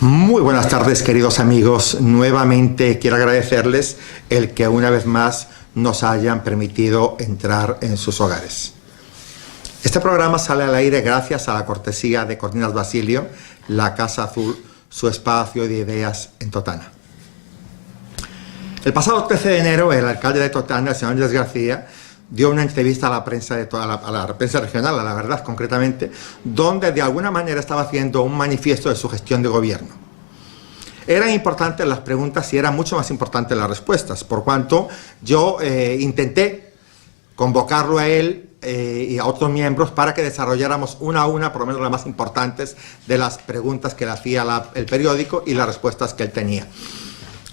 Muy buenas tardes, queridos amigos. Nuevamente quiero agradecerles el que una vez más nos hayan permitido entrar en sus hogares. Este programa sale al aire gracias a la cortesía de Cortinas Basilio, la Casa Azul, su espacio de ideas en Totana. El pasado 13 de enero, el alcalde de Totana, el señor Andrés García, dio una entrevista a la prensa, a la prensa regional, a La Verdad concretamente, donde de alguna manera estaba haciendo un manifiesto de su gestión de gobierno. Eran importantes las preguntas y eran mucho más importantes las respuestas, por cuanto yo intenté convocarlo a él y a otros miembros para que desarrolláramos una a una, por lo menos las más importantes, de las preguntas que le hacía el periódico y las respuestas que él tenía.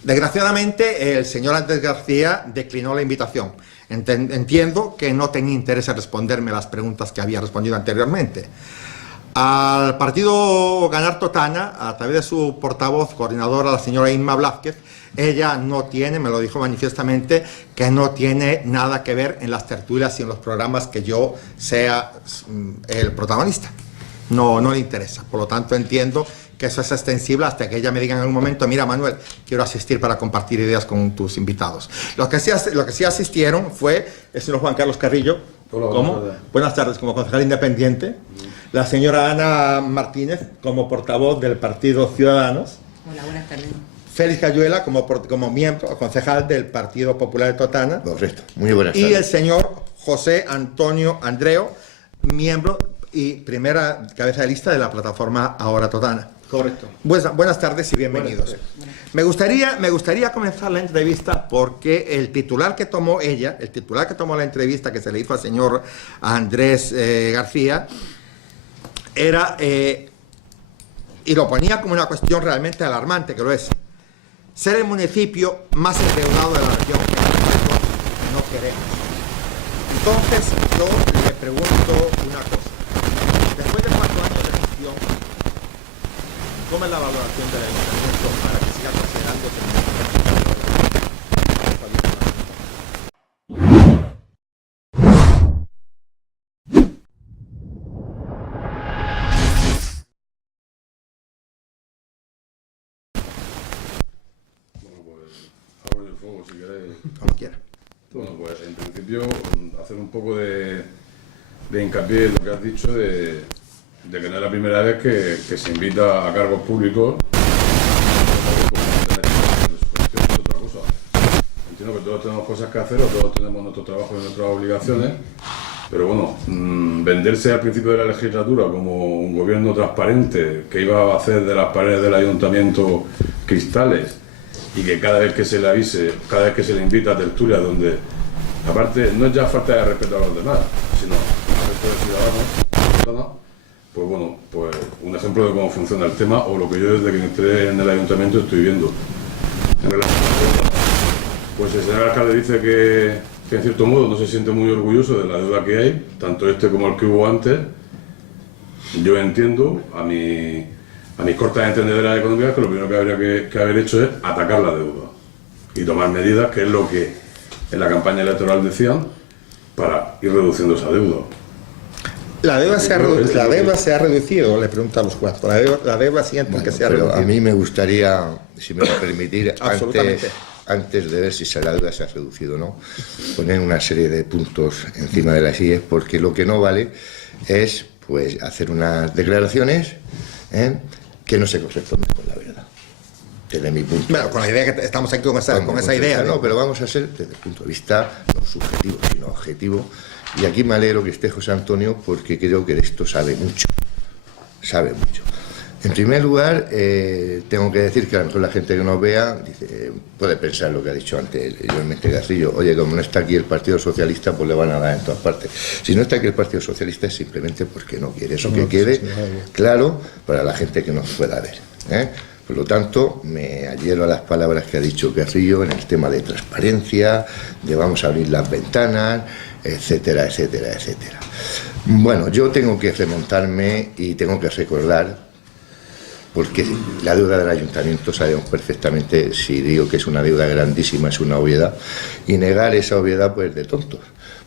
Desgraciadamente, el señor Andrés García declinó la invitación. Entiendo que no tenía interés en responderme las preguntas que había respondido anteriormente. Al partido Ganar Totana, a través de su portavoz, coordinadora, la señora Inma Blázquez, ella no tiene, me lo dijo manifiestamente, que no tiene nada que ver en las tertulias y en los programas que yo sea el protagonista. No le interesa. Por lo tanto, entiendo que eso es extensible hasta que ella me diga en algún momento: mira, Manuel, quiero asistir para compartir ideas con tus invitados. Lo que sí asistieron fue el señor Juan Carlos Carrillo, buenas tardes, como concejal independiente, la señora Ana Martínez, como portavoz del Partido Ciudadanos. Hola, buenas tardes. Félix Cayuela, como miembro, concejal del Partido Popular de Totana. Correcto, muy buenas tardes. Y el señor José Antonio Andreo, miembro y primera cabeza de lista de la plataforma Ahora Totana. Correcto. Buenas tardes y bienvenidos. Me gustaría comenzar la entrevista porque el titular que tomó ella, el titular que tomó la entrevista que se le hizo al señor Andrés García, era, y lo ponía como una cuestión realmente alarmante, que lo es, ser el municipio más endeudado de la región que nosotros no queremos. Entonces yo le pregunto una cosa. Después de 4 años de gestión, ¿cómo es la valoración del ayuntamiento para que siga considerando que Bueno, pues abro el fuego si queréis. como quiera? Bueno, pues en principio hacer un poco de hincapié en lo que has dicho de que no es la primera vez que se invita a cargos públicos. Es otra cosa. Entiendo que todos tenemos cosas que hacer o todos tenemos nuestro trabajo y nuestras obligaciones, pero bueno, venderse al principio de la legislatura como un gobierno transparente que iba a hacer de las paredes del ayuntamiento cristales y que cada vez que se le avise, cada vez que se le invita a tertulias donde, aparte, no es ya falta de respeto a los demás, sino al resto de ciudadanos, pues bueno, pues un ejemplo de cómo funciona el tema o lo que yo desde que entré en el ayuntamiento estoy viendo. En relación a pues el señor alcalde dice que en cierto modo no se siente muy orgulloso de la deuda que hay, tanto este como el que hubo antes. Yo entiendo, a mis cortas entendedoras económicas, que lo primero que habría que haber hecho es atacar la deuda y tomar medidas, que es lo que en la campaña electoral decían, para ir reduciendo esa deuda. La deuda se ha reducido, le pregunto a los cuatro. La deuda siente que se ha reducido. A mí me gustaría, si me lo permitir, antes de ver si la deuda se ha reducido o no, poner una serie de puntos encima de las IES, porque lo que no vale es pues hacer unas declaraciones que no se corresponden con la verdad. Desde mi punto bueno, con la idea que estamos aquí con esa idea. No, pero vamos a ser desde el punto de vista no subjetivo, sino objetivo. Y aquí me alegro que esté José Antonio porque creo que de esto sabe mucho. Sabe mucho. En primer lugar, tengo que decir que a lo mejor la gente que nos vea dice, puede pensar lo que ha dicho antes Joan Garcillo. Oye, como no está aquí el Partido Socialista, pues le van a dar en todas partes. Si no está aquí el Partido Socialista es simplemente porque no quiere. Eso que quede claro para la gente que nos pueda ver. Por lo tanto, me adhiero a las palabras que ha dicho Carrillo en el tema de transparencia, de vamos a abrir las ventanas, etcétera, etcétera, etcétera. Bueno, yo tengo que remontarme y tengo que recordar, porque la deuda del ayuntamiento sabemos perfectamente, si digo que es una deuda grandísima, es una obviedad, y negar esa obviedad pues de tontos.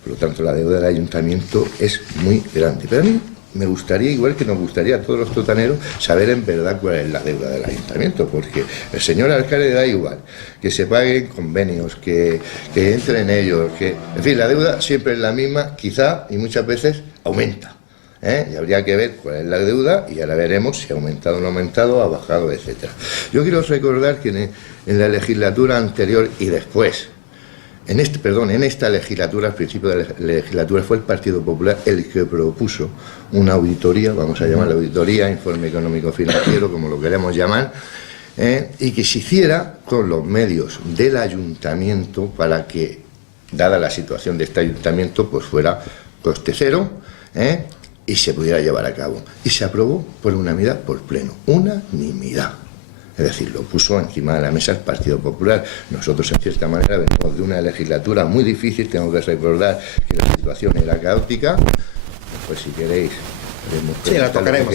Por lo tanto, la deuda del ayuntamiento es muy grande. Pero a mí me gustaría, igual que nos gustaría a todos los totaneros, saber en verdad cuál es la deuda del ayuntamiento, porque el señor alcalde da igual que se paguen convenios, que entren ellos, que, en fin, la deuda siempre es la misma, quizá, y muchas veces aumenta. Y habría que ver cuál es la deuda y ahora veremos si ha aumentado o no ha aumentado, ha bajado, etcétera. Yo quiero recordar que en la legislatura anterior y después, en esta legislatura, al principio de la legislatura, fue el Partido Popular el que propuso una auditoría, vamos a llamarla auditoría, informe económico financiero, como lo queremos llamar, y que se hiciera con los medios del ayuntamiento para que, dada la situación de este ayuntamiento, pues fuera coste cero, y se pudiera llevar a cabo. Y se aprobó por unanimidad, por pleno, unanimidad. Es decir, lo puso encima de la mesa el Partido Popular. Nosotros, en cierta manera, venimos de una legislatura muy difícil. Tengo que recordar que la situación era caótica. Pues si queréis, sí, la tocaremos,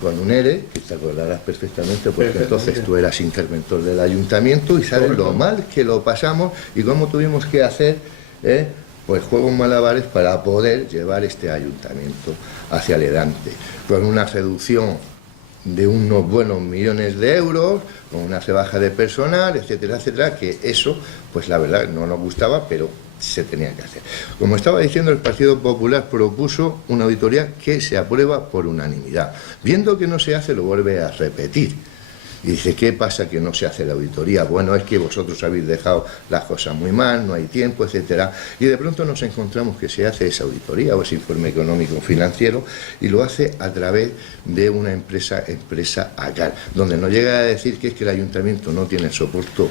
con un ERE, que te acordarás perfectamente, porque entonces tú eras interventor del ayuntamiento y sabes lo mal que lo pasamos y cómo tuvimos que hacer pues juegos malabares para poder llevar este ayuntamiento hacia adelante, con una reducción de unos buenos millones de euros, con una rebaja de personal, etcétera, etcétera, que eso, pues la verdad, no nos gustaba, pero se tenía que hacer. Como estaba diciendo, el Partido Popular propuso una auditoría que se aprueba por unanimidad. Viendo que no se hace, lo vuelve a repetir. Y dice, ¿qué pasa que no se hace la auditoría? Bueno, es que vosotros habéis dejado las cosas muy mal, no hay tiempo, etcétera. Y de pronto nos encontramos que se hace esa auditoría o ese informe económico financiero y lo hace a través de una empresa ACAR, donde nos llega a decir que es que el ayuntamiento no tiene soporte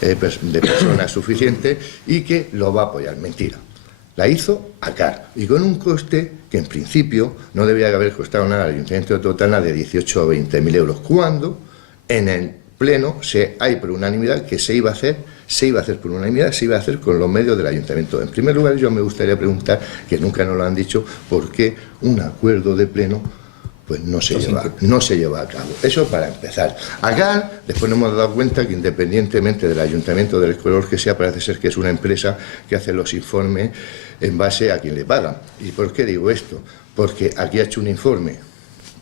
de personas suficiente y que lo va a apoyar. Mentira. La hizo ACAR y con un coste que en principio no debía haber costado nada al ayuntamiento de Totana de 18 o 20.000 euros, cuando en el pleno hay por unanimidad que se iba a hacer por unanimidad, se iba a hacer con los medios del ayuntamiento. En primer lugar, yo me gustaría preguntar, que nunca nos lo han dicho, ¿por qué un acuerdo de pleno pues no se lleva a cabo? Eso para empezar. Acá, después nos hemos dado cuenta que independientemente del ayuntamiento, del color que sea, parece ser que es una empresa que hace los informes en base a quien le paga. ¿Y por qué digo esto? Porque aquí ha hecho un informe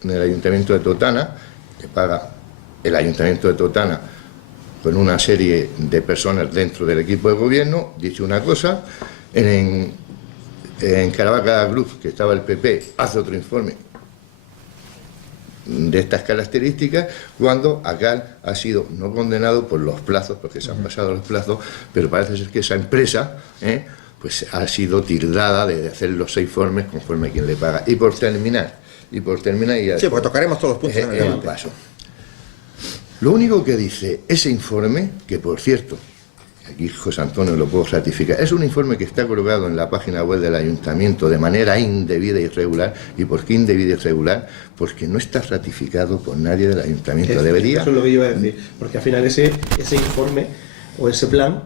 en el ayuntamiento de Totana, que paga el ayuntamiento de Totana con una serie de personas dentro del equipo de gobierno, dice una cosa, en Caravaca Group, que estaba el PP, hace otro informe de estas características, cuando ACAR ha sido no condenado por los plazos, porque se han pasado los plazos, pero parece ser que esa empresa pues ha sido tildada de hacer los informes conforme a quien le paga. Y por terminar, sí, porque tocaremos todos los puntos en el paso. Lo único que dice ese informe, que por cierto, aquí José Antonio lo puedo ratificar, es un informe que está colgado en la página web del ayuntamiento de manera indebida y irregular. ¿Y por qué indebida y irregular? Porque no está ratificado por nadie del ayuntamiento. Debería. Eso es lo que yo iba a decir, porque al final ese informe o ese plan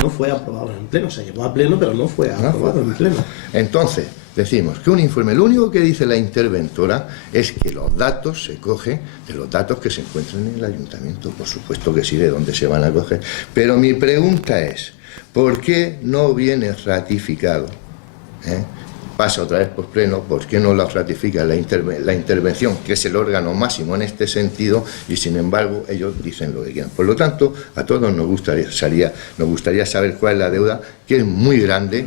no fue aprobado en pleno, se llevó a pleno, pero no fue aprobado en pleno. Entonces, decimos que un informe, lo único que dice la interventora es que los datos se cogen de los datos que se encuentran en el ayuntamiento. Por supuesto que sí, de dónde se van a coger. Pero mi pregunta es, ¿por qué no viene ratificado? Pasa otra vez por pleno, ¿por qué no lo ratifica la intervención, que es el órgano máximo en este sentido, y sin embargo ellos dicen lo que quieran? Por lo tanto, a todos nos gustaría saber cuál es la deuda, que es muy grande.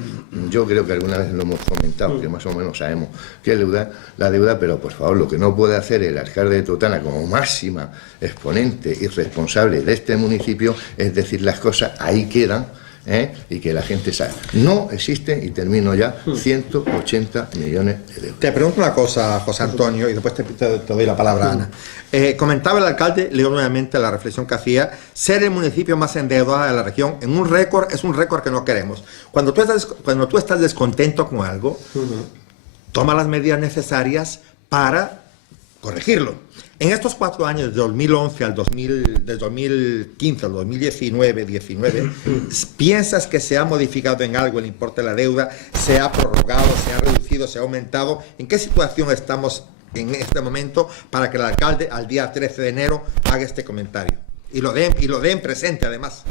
Yo creo que alguna vez lo hemos comentado, que más o menos sabemos qué es la deuda, pero por favor, lo que no puede hacer el alcalde de Totana como máxima exponente y responsable de este municipio es decir las cosas, ahí quedan, y que la gente sabe. No existe, y termino ya, 180 millones de euros. Te pregunto una cosa, José Antonio, y después te doy la palabra a Ana. Comentaba el alcalde, leo nuevamente la reflexión que hacía, ser el municipio más endeudado de la región en un récord es un récord que no queremos. Cuando tú estás descontento con algo, toma las medidas necesarias para corregirlo. En estos 4 años, de 2011 al 2015 al 2019, ¿piensas que se ha modificado en algo el importe de la deuda? ¿Se ha prorrogado, se ha reducido, se ha aumentado? ¿En qué situación estamos en este momento para que el alcalde al día 13 de enero haga este comentario? y lo den presente además.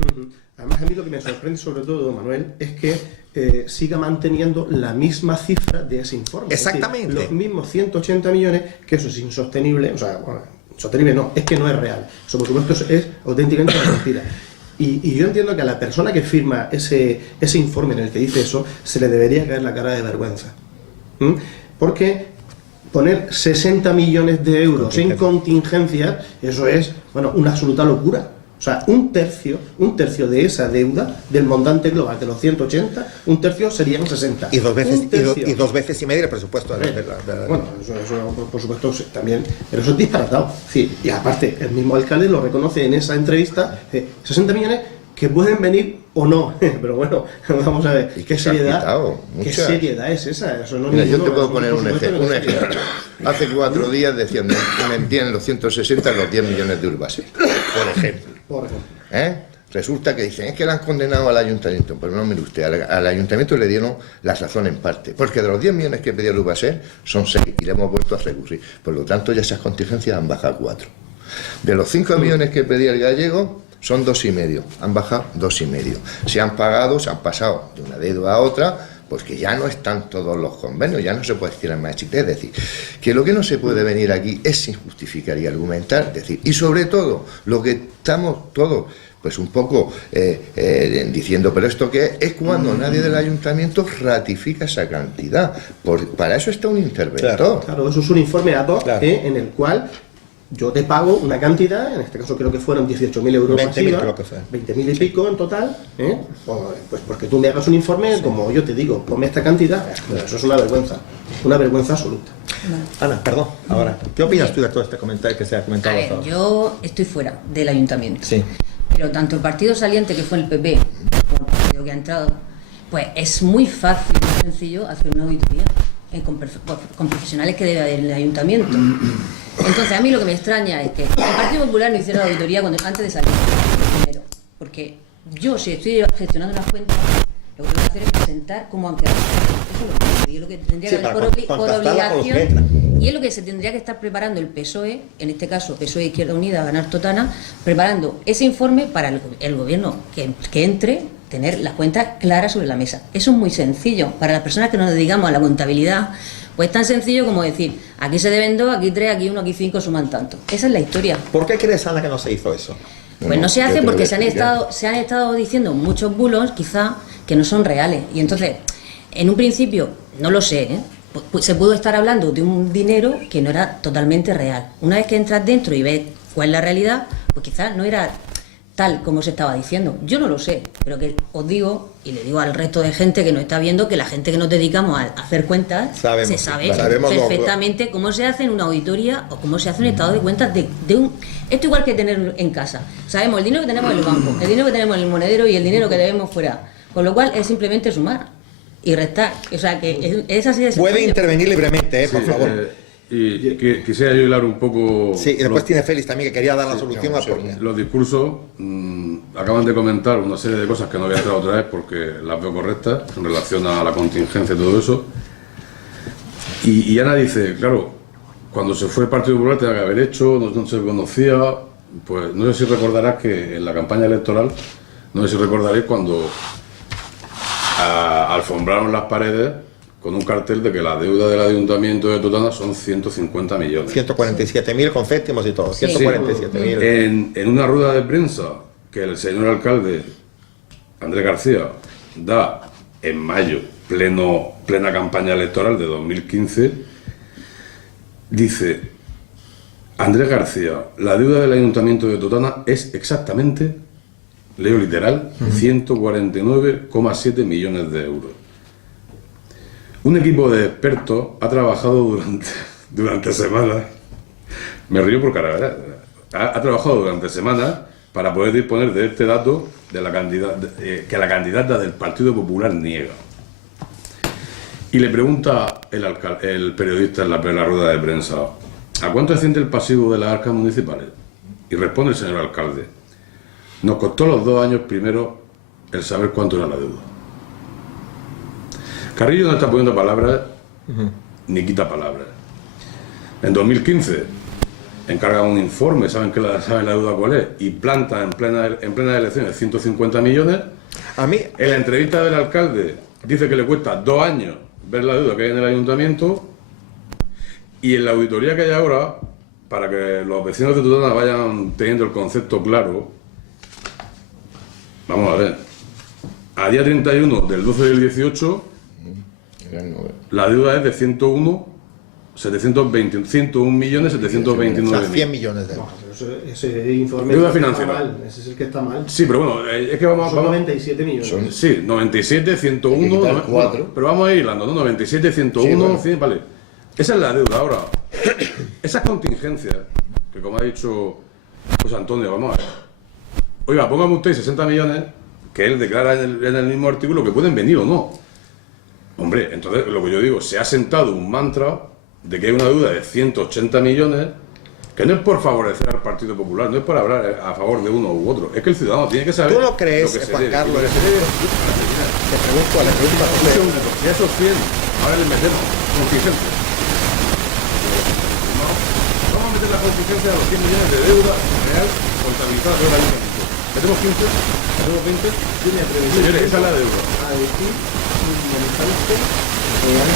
Además, a mí lo que me sorprende sobre todo, Manuel, es que siga manteniendo la misma cifra de ese informe. Exactamente. Es decir, los mismos 180 millones, que eso es insostenible, o sea, bueno, insostenible no, es que no es real. Eso, por supuesto, es auténticamente una mentira. Y yo entiendo que a la persona que firma ese informe en el que dice eso, se le debería caer la cara de vergüenza. Porque poner 60 millones de euros en contingencias, eso es, bueno, una absoluta locura. O sea, un tercio de esa deuda, del montante global de los 180, un tercio serían 60. Y 2 veces y media el presupuesto. Bueno, eso por supuesto también, pero eso es disparatado. Sí, y aparte, el mismo alcalde lo reconoce en esa entrevista, 60 millones que pueden venir o no, pero bueno, vamos a ver, ¿qué seriedad es esa? Eso no. Mira, yo te puedo poner un ejemplo. Hace 4 días decían que metían los 160 los 10 millones de Urbaser, por ejemplo. Resulta que dicen, es que le han condenado al ayuntamiento. Pero no, mire usted, al ayuntamiento le dieron la razón en parte, porque de los 10 millones que pedía el Urbaser son 6 y le hemos vuelto a recurrir. Por lo tanto, ya esas contingencias han bajado 4. De los 5 millones que pedía el gallego, son 2,5, han bajado 2,5. Se han pasado de una deuda a otra, porque ya no están todos los convenios, ya no se puede estirar más chicle. Es decir, que lo que no se puede venir aquí es sin justificar y argumentar, decir, y sobre todo, lo que estamos todos, pues un poco diciendo, pero ¿esto qué es? Cuando nadie del ayuntamiento ratifica esa cantidad. Para eso está un interventor. Claro, eso es un informe ad hoc, en el cual yo te pago una cantidad, en este caso creo que fueron 18.000 euros 20.000 y pico en total, pues porque tú me hagas un informe, como yo te digo, ponme esta cantidad, eso es una vergüenza absoluta. Ana, perdón, ahora, ¿qué opinas tú de todo este comentario que se ha comentado? A ver, yo estoy fuera del ayuntamiento, sí. Pero tanto el partido saliente, que fue el PP, como el partido que ha entrado, pues es muy fácil, muy sencillo hacer una auditoría con profesionales que debe haber en el ayuntamiento. Entonces, a mí lo que me extraña es que el Partido Popular no hiciera la auditoría antes de salir, primero. Porque yo, si estoy gestionando unas cuentas, lo que tengo que hacer es presentar cómo han quedado. Eso es lo que tendría que hacer por obligación. Y es lo que se tendría que estar preparando el PSOE, en este caso PSOE Izquierda Unida, Ganar Totana, preparando ese informe para el gobierno que entre, tener las cuentas claras sobre la mesa. Eso es muy sencillo. Para las personas que nos dedicamos a la contabilidad, pues es tan sencillo como decir, aquí se deben 2, aquí 3, aquí 1, aquí 5, suman tanto. Esa es la historia. ¿Por qué crees, Ana, que no se hizo eso? Pues no se hace porque se han estado diciendo muchos bulos, quizá, que no son reales. Y entonces, en un principio, no lo sé, pues se pudo estar hablando de un dinero que no era totalmente real. Una vez que entras dentro y ves cuál es la realidad, pues quizás no era tal como se estaba diciendo. Yo no lo sé, pero que os digo, y le digo al resto de gente que nos está viendo, que la gente que nos dedicamos a hacer cuentas, se sabe perfectamente cómo se hace en una auditoría o cómo se hace un estado de cuentas de un... Esto igual que tener en casa. Sabemos el dinero que tenemos en el banco, el dinero que tenemos en el monedero y el dinero que debemos fuera. Con lo cual es simplemente sumar y restar. O sea, que es así de sencillo. Puede intervenir libremente, por favor. Y quisiera yo hilar un poco... Sí, y después tiene Félix también, que quería dar la solución a por... Los discursos acaban de comentar una serie de cosas que no voy a entrar otra vez porque las veo correctas en relación a la contingencia y todo eso. Y Ana dice, claro, cuando se fue el Partido Popular tenía que haber hecho, no se conocía, pues no sé si recordarás que en la campaña electoral, no sé si recordaréis cuando alfombraron las paredes con un cartel de que la deuda del Ayuntamiento de Totana son 150 millones. 147.000 con céntimos y todo, Sí. 147.000. En una rueda de prensa que el señor alcalde Andrés García da en mayo, plena campaña electoral de 2015, dice Andrés García, la deuda del Ayuntamiento de Totana es exactamente, leo literal, 149,7 millones de euros. Un equipo de expertos ha trabajado durante semanas, me río por cara, ha trabajado durante semanas para poder disponer de este dato de la que la candidata del Partido Popular niega. Y le pregunta el periodista en la rueda de prensa, ¿a cuánto asciende el pasivo de las arcas municipales? Y responde el señor alcalde, nos costó los 2 años primero el saber cuánto era la deuda. Carrillo no está poniendo palabras ni quita palabras. En 2015 encargan un informe, saben la deuda cuál es, y planta en plena elecciones 150 millones. A mí, En la entrevista del alcalde dice que le cuesta 2 años ver la deuda que hay en el ayuntamiento, y en la auditoría que hay ahora, para que los vecinos de Tutana vayan teniendo el concepto claro, vamos a ver, a día 31 del 12 del 18, la deuda es de 101.729.000. o sea, 100 millones de euros. Ese informe Deuda está financiera. mal, ese es el que está mal. Sí, pero bueno, es que vamos... Son 97 millones. Sí, 97, 101, Hay que quitar 4. pero vamos a ir hilando, ¿no? 97, 101, Sí, bueno. 100, vale. Esa es la deuda. Ahora, esas contingencias, que como ha dicho José Antonio, vamos a ver. Oiga, póngame usted 60 millones, que él declara en el mismo artículo que pueden venir o no. Hombre, entonces lo que yo digo, se ha sentado un mantra de que hay una deuda de 180 millones, que no es por favorecer al Partido Popular, no es por hablar a favor de uno u otro, es que el ciudadano tiene que saber. ¿Tú no crees, lo que se Juan debe, Carlos? y lo que se debe Te pregunto, le pregunto a José. si a esos 100 ahora les metemos contingencia. Vamos a meter la contingencia de los 100 millones de deuda real contabilizada por el ayuntamiento. ¿Metemos 15? ¿Metemos 20? Yo me atrevería Señores, esa es la deuda. a decir fundamentalmente real.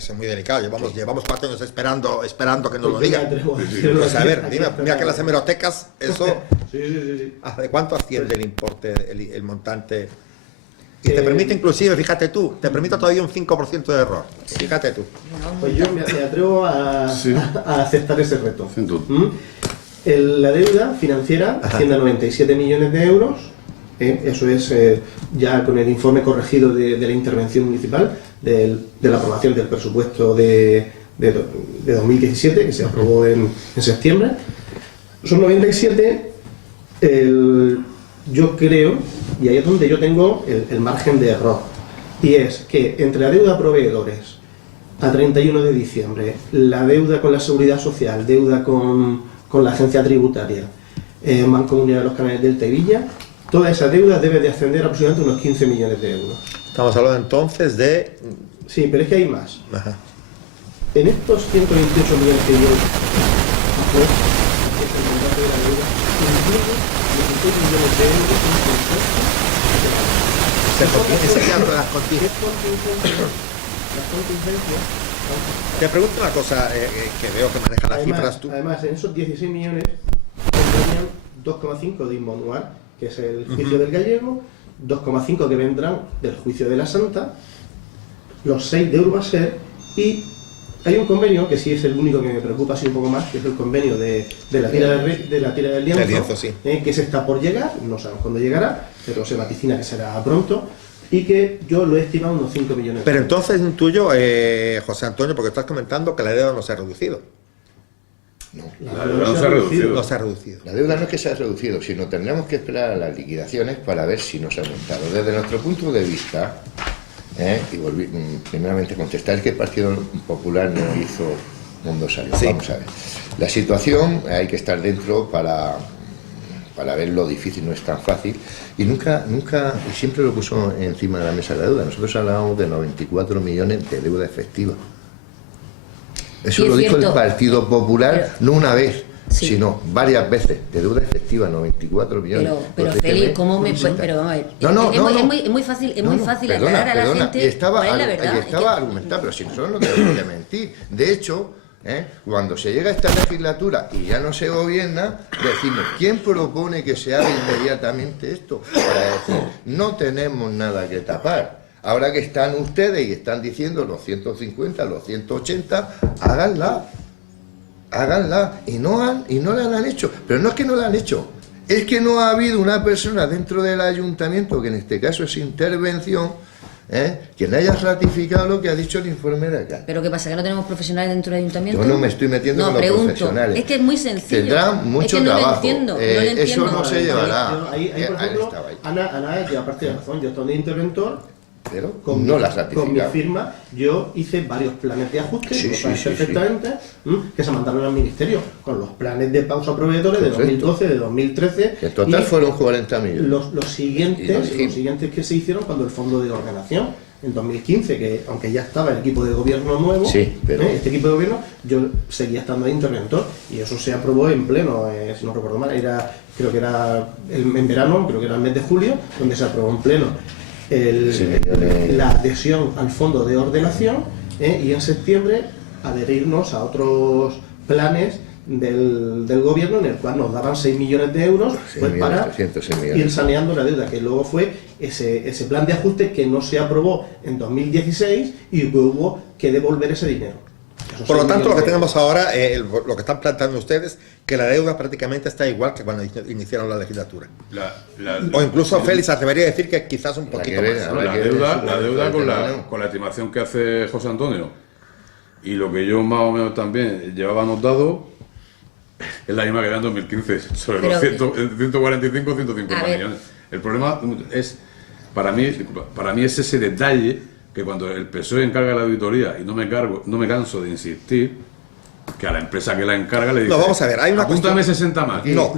Es muy delicado, llevamos 4 años esperando que nos lo Porque me diga. atrevo a decirlo Pues a aquí, ver, aquí dime, está mira que mal. las hemerotecas, eso, Sí. ¿de cuánto asciende el importe, el montante? Y te permite inclusive, fíjate tú, te permite todavía un 5% de error. Fíjate tú. Pues yo me atrevo Sí. a aceptar ese reto. Siento. La deuda financiera asciende a 97 millones de euros. Eso es ya con el informe corregido de la intervención municipal, de la aprobación del presupuesto de 2017, que se aprobó en septiembre. Son 97, yo creo, y ahí es donde yo tengo el margen de error, y es que entre la deuda a proveedores a 31 de diciembre, la deuda con la Seguridad Social, deuda con la agencia tributaria, Mancomunidad de los Canales del Tevilla, toda esa deuda debe de ascender a aproximadamente unos 15 millones de euros. Estamos hablando entonces de... Sí, pero es que hay más. Ajá. En estos 128 millones que yo pues, es el contrato de la deuda, incluye 16 millones de euros en Ese quedan las contingencias. contingencias. Las contingencias. Te pregunto una cosa que veo que maneja las cifras tú. Además, en esos 16 millones tendrían 2,5 de inmonual, que es el juicio del gallego, 2,5 que vendrán del juicio de la Santa, los 6 de Urbaser, y hay un convenio que sí es el único que me preocupa así un poco más, que es el convenio de la tira del lienzo, Del lienzo, sí. Que se está por llegar, no sabemos cuándo llegará, pero se vaticina que será pronto, y que yo lo he estimado unos 5 millones. Pero entonces intuyo, José Antonio, porque estás comentando que la deuda no se ha reducido. La deuda no se ha reducido. No se ha reducido. La deuda no es que se ha reducido, sino tendremos que esperar a las liquidaciones para ver si nos ha aumentado. Desde nuestro punto de vista, primeramente contestar que el Partido Popular no hizo mundo salió. Sí. Vamos a ver. La situación hay que estar dentro para ver lo difícil, no es tan fácil. Y nunca, y siempre lo puso encima de la mesa la deuda. Nosotros hablábamos de 94 millones de deuda efectiva. Eso Sí, lo es dijo el cierto. Partido Popular Pero- no una vez, Sí. sino varias veces. De deuda efectiva, 94 millones. Pero Pues Félix, déjeme ¿cómo me consultar. pero vamos a ver. No, Es muy fácil, perdona, aclarar a la gente y estaba, cuál es la verdad. y Es estaba que- argumentado, pero si nosotros no tenemos que mentir. De hecho, cuando se llega a esta legislatura y ya no se gobierna, decimos, ¿quién propone que se haga inmediatamente esto? Para decir, no tenemos nada que tapar. Ahora que están ustedes y están diciendo los 150, los 180, háganla. Y no la han hecho. Pero no es que no la han hecho, es que no ha habido una persona dentro del ayuntamiento, que en este caso es intervención, quien haya ratificado lo que ha dicho el informe de acá. Pero ¿qué pasa? ¿Que no tenemos profesionales dentro del ayuntamiento? Yo no me estoy metiendo con los profesionales. Es que es muy sencillo. Tendrán mucho es que no trabajo. Lo entiendo, no lo Eso entiendo. no se llevará. Ahí, por ejemplo, estaba ahí. Ana lleva parte de razón. Yo estaba de interventor. Pero Con, no las con mi ratificado. firma, yo hice varios planes de ajuste, Sí, lo sí, sabes sí, perfectamente, que se mandaron al ministerio, con los planes de pausa a proveedores de Correcto. 2012, de 2013. En total y fueron 40 millones. los Y lo siguientes dijimos. que se hicieron cuando el fondo de ordenación. en 2015, que aunque ya estaba el equipo de gobierno nuevo, Sí, pero- este equipo de gobierno, yo seguía estando ahí interventor, y eso se aprobó en pleno, si no recuerdo mal, creo que era en verano, creo que era el mes de julio, donde se aprobó en pleno la adhesión al fondo de ordenación, y en septiembre adherirnos a otros planes del gobierno, en el cual nos daban 6 millones de euros pues, para 306 millones. ir saneando la deuda, que luego fue ese plan de ajuste que no se aprobó en 2016 y que hubo que devolver ese dinero. Esos Por lo 6 tanto, lo que millones de tenemos ahora, lo que están planteando ustedes, que la deuda prácticamente está igual que cuando iniciaron la legislatura. O incluso, Félix, se atrevería a decir que quizás un poquito que más. ver, No, la deuda con la estimación que hace José Antonio y lo que yo más o menos también llevaba anotado es la misma que era en 2015, sobre Pero- los 145, 150 A ver. millones. El problema es, para mí es ese detalle que cuando el PSOE encarga la auditoría, y no me canso de insistir, que a la empresa que la encarga le dice, No, vamos a ver, hay una apúntame cuestión- 60 más. No.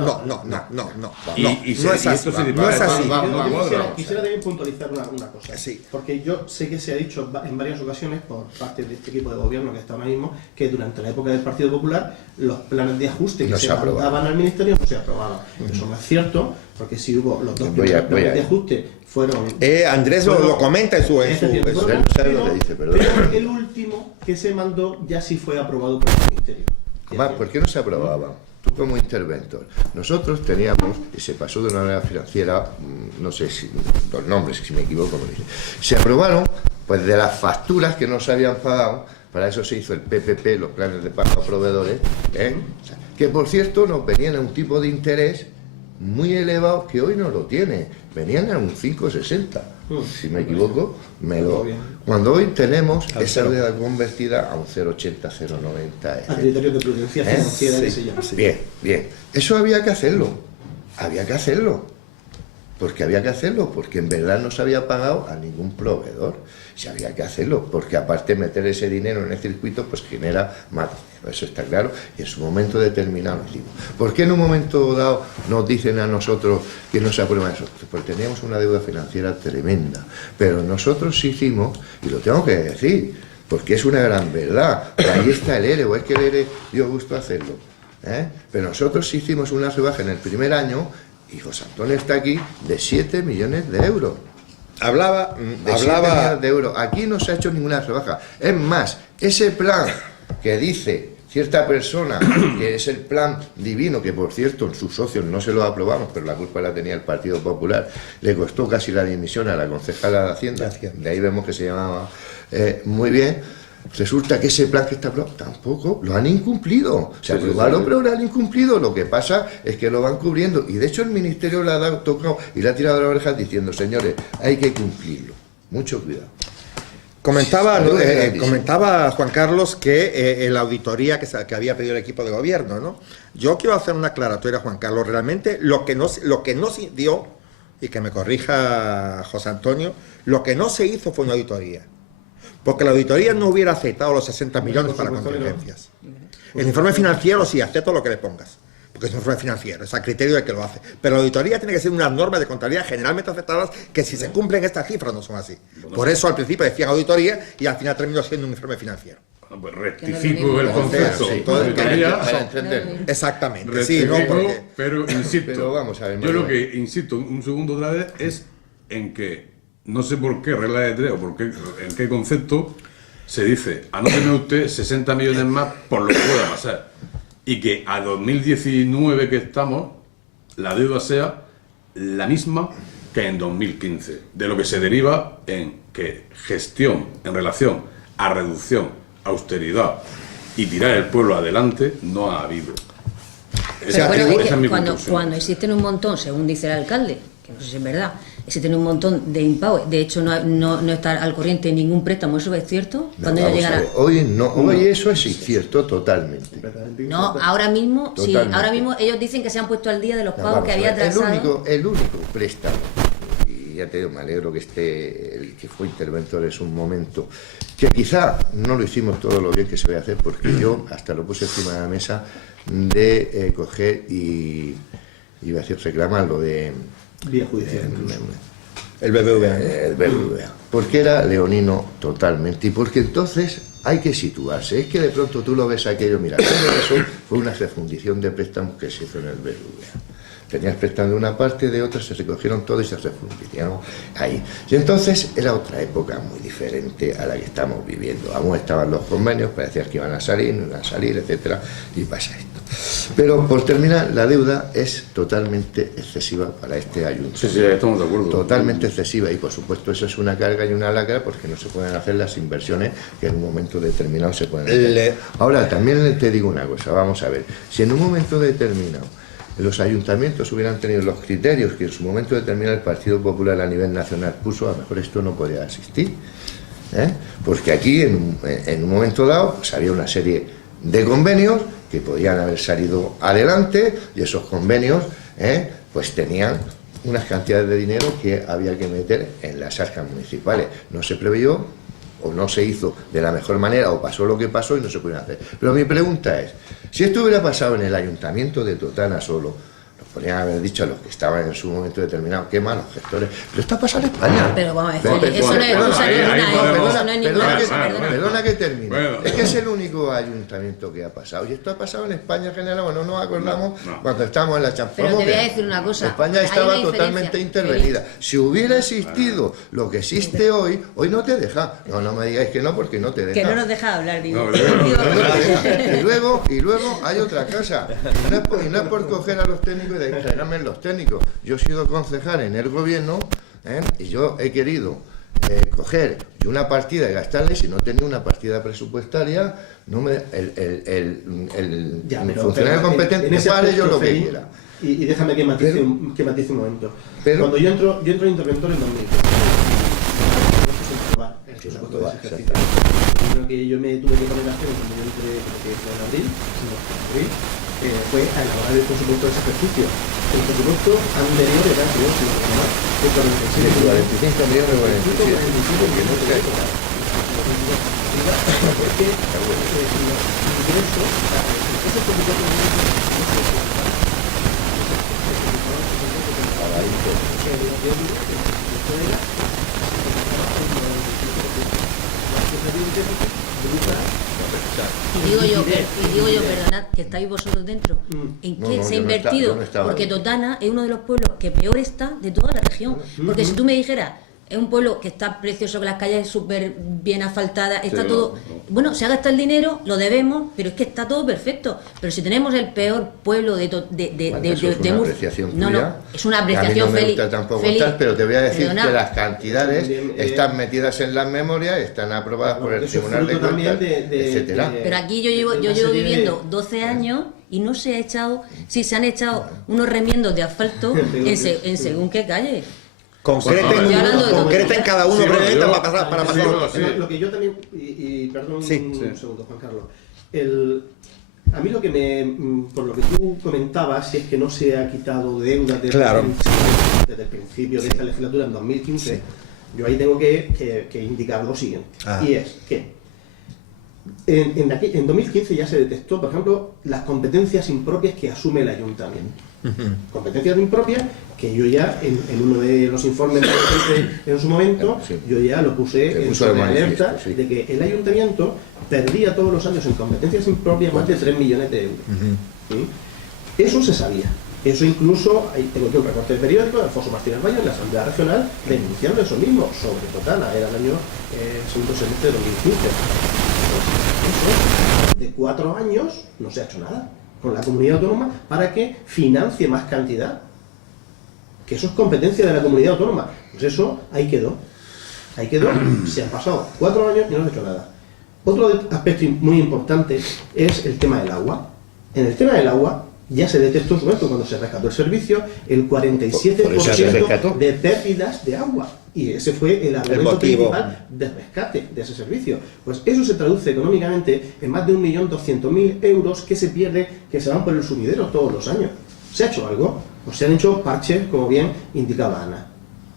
Y No es esto así. se No es así. Yo quisiera también puntualizar una cosa, Sí. porque yo sé que se ha dicho en varias ocasiones por parte de este equipo de gobierno que está ahora mismo, que durante la época del Partido Popular los planes de ajuste que No se se aprobaban. mandaban al Ministerio no se aprobaban. Eso no es cierto, porque si hubo los dos Voy a- primeros voy a- planes de ajuste fueron... Andrés lo comenta en su... Efectivamente, Él fueron, no sabe lo pero- que dice, perdón. pero el último que se mandó ya sí fue aprobado por el Ministerio. Además, ¿por qué no se aprobaba? Tú como interventor. Nosotros teníamos, y se pasó de una manera financiera, no sé si los nombres, si me equivoco, me dicen. Se aprobaron, pues de las facturas que no se habían pagado, para eso se hizo el PPP, los planes de pago a proveedores, O sea, que por cierto nos venían a un tipo de interés muy elevado que hoy no lo tiene. Venían a un 5,60. Si me equivoco, cuando hoy tenemos esa deuda convertida a un 0,80, 0,90. A criterios de prudencia financiera que se llama. Bien. Eso había que hacerlo. Porque había que hacerlo, porque en verdad no se había pagado a ningún proveedor. Si había que hacerlo, porque aparte meter ese dinero en el circuito, pues genera más dinero, eso está claro, y en su momento determinado lo hicimos. ¿Por qué en un momento dado nos dicen a nosotros que no se aprueba eso? Porque teníamos una deuda financiera tremenda, pero nosotros sí hicimos, y lo tengo que decir, porque es una gran verdad, ahí está el ERE, o es que el ERE dio gusto hacerlo, pero nosotros sí hicimos una rebaja en el primer año, y José Antonio está aquí, de 7 millones de euros. Hablaba... De 7 millones de euros. Aquí no se ha hecho ninguna rebaja. Es más, ese plan que dice cierta persona, que es el plan divino, que por cierto en sus socios no se lo aprobamos, pero la culpa la tenía el Partido Popular, le costó casi la dimisión a la concejala de Hacienda, de ahí vemos que se llamaba muy bien. Resulta que ese plan que está aprobado tampoco lo han incumplido. Se aprobaron, pero lo han incumplido. Lo que pasa es que lo van cubriendo. Y de hecho el Ministerio le ha dado tocado y le ha tirado las orejas diciendo, señores, hay que cumplirlo. Mucho cuidado. Comentaba Juan Carlos que la auditoría que había pedido el equipo de gobierno, ¿no? Yo quiero hacer una aclaratoria, Juan Carlos. Realmente lo que no se dio, y que me corrija José Antonio, lo que no se hizo fue una auditoría. Porque la auditoría no hubiera aceptado los 60 millones para contingencias. El informe financiero sí, acepto lo que le pongas. Porque es un informe financiero, es a criterio del que lo hace. Pero la auditoría tiene que ser unas normas de contabilidad generalmente aceptadas que si se cumplen estas cifras no son así. Por eso al principio decían auditoría y al final terminó siendo un informe financiero. Bueno, pues rectifico el concepto. Sí, Para entender. Exactamente. Sí, ¿no? Porque... Pero insisto, Pero vamos a ver, yo lo Manuel. que insisto un segundo otra vez es en que no sé por qué regla de tres o por qué, en qué concepto se dice, anóteme usted 60 millones más por lo que pueda pasar. Y que a 2019 que estamos, la deuda sea la misma que en 2015. De lo que se deriva en que gestión en relación a reducción, austeridad y tirar el pueblo adelante no ha habido. Pero bueno, es esa que mi cuando conclusión. existen un montón, según dice el alcalde, que no sé si es verdad, existen un montón de impagos, de hecho no está al corriente en ningún préstamo, ¿eso es cierto? Cuando ellos Vamos llegan a ver, hoy eso es incierto totalmente. No, ahora mismo, sí, Totalmente. ahora mismo ellos dicen que se han puesto al día de los No, pagos vamos que a había ver, atrasado. el único préstamo, y ya te digo, me alegro que esté el que fue interventor en un momento, que quizá no lo hicimos todo lo bien que se debe hacer, porque yo hasta lo puse encima de la mesa de coger y iba a decir reclamarlo de Vía judicial. El BBVA. el BBVA. porque era leonino totalmente, y porque entonces hay que situarse. Es que de pronto tú lo ves aquello, mira, todo eso fue una refundición de préstamos que se hizo en el BBVA. Tenías préstamo de una parte, de otra, se recogieron todo y se refundieron ahí. Y entonces era otra época muy diferente a la que estamos viviendo. Aún estaban los convenios, parecía que iban a salir, no iban a salir, etcétera, y pasa esto. Pero por terminar, la deuda es totalmente excesiva para este ayuntamiento. Sí, sí, estamos de acuerdo. Totalmente excesiva, y por supuesto eso es una carga y una lacra, porque no se pueden hacer las inversiones que en un momento determinado se pueden hacer. Ahora, también te digo una cosa, vamos a ver, si en un momento determinado los ayuntamientos hubieran tenido los criterios que en su momento determinado el Partido Popular a nivel nacional puso, a lo mejor esto no podía existir, porque aquí en un momento dado pues, había una serie de convenios que podían haber salido adelante, y esos convenios pues tenían unas cantidades de dinero que había que meter en las arcas municipales. No se preveyó o no se hizo de la mejor manera, o pasó lo que pasó y no se pudieron hacer. Pero mi pregunta es, si esto hubiera pasado en el ayuntamiento de Totana solo, nos podrían haber dicho a los que estaban en su momento determinado, qué malos gestores, pero esto ha pasado en España. Pero vamos a decir, eso no es ninguna excusa, Perdona que termine. Bueno. Es que es el único ayuntamiento que ha pasado, y esto ha pasado en España en general, bueno, no nos acordamos cuando estábamos en la Champions. Pero te voy a decir una cosa. España Hay estaba una totalmente diferencia. intervenida. Si hubiera existido lo que existe hoy no te deja. No me digáis que no, porque no te deja. Que no nos deja hablar, digo. Y luego hay otra cosa. Y no es por coger a los técnicos y distraerme en los técnicos. Yo he sido concejal en el gobierno, y yo he querido coger una partida y gastarla, y si no tenía una partida presupuestaria, no me, el funcionario competente pague yo lo que quiera. Y déjame que matice un momento. Pero, cuando yo entro en interventor en 2000, el presupuesto de ese ejercicio. Creo que yo me tuve que poner a hacer cuando yo entré, que fue en abril, fue a elaborar el presupuesto de ese ejercicio. El presupuesto anterior era, creo, si no recuerdo mal, 45 millones o 47, porque no se ha hecho nada. Es que ingresos, ese presupuesto Y digo yo, perdonad, que estáis vosotros dentro. ¿En qué se ha invertido? Porque Totana es uno de los pueblos que peor está de toda la región. Porque si tú me dijeras, es un pueblo que está precioso, con las calles súper bien asfaltadas, está todo... Bueno, se ha gastado el dinero, lo debemos, pero es que está todo perfecto. Pero si tenemos el peor pueblo de Murcia... No, es una apreciación feliz. Pero te voy a decir que las cantidades están metidas en las memorias, están aprobadas por el Tribunal de Cuentas, etcétera. Pero aquí yo llevo viviendo 12 años y no se ha echado... Sí, se han echado unos remiendos de asfalto en según qué calle. Concreten cada uno brevemente para pasar. Lo que yo también, perdón un segundo, Juan Carlos, a mí lo que por lo que tú comentabas, es que no se ha quitado deuda desde el principio de esta legislatura en 2015, yo ahí tengo que indicar lo siguiente, y es que en 2015 ya se detectó, por ejemplo, las competencias impropias que asume el ayuntamiento. Competencias impropias que yo ya en uno de los informes en su momento yo ya lo puse en alerta de que el ayuntamiento perdía todos los años en competencias impropias más de 3 millones de euros. Eso se sabía. Eso incluso, ahí tengo aquí un recorte de periódico, Alfonso Martínez Valle, en la Asamblea Regional, denunciando eso mismo sobre Totana, era el año segundo semestre de 2015. Eso, de 4 años no se ha hecho nada con la comunidad autónoma para que financie más cantidad. Que eso es competencia de la comunidad autónoma. Pues eso ahí quedó. Se han pasado 4 años y no se ha hecho nada. Otro aspecto muy importante es el tema del agua. En el tema del agua ya se detectó en su momento, cuando se rescató el servicio, el 47% de pérdidas de agua. Y ese fue el argumento principal del rescate de ese servicio. Pues eso se traduce económicamente en más de 1.200.000 euros que se pierde, que se van por el sumidero todos los años. ¿Se ha hecho algo? Pues se han hecho parches, como bien indicaba Ana,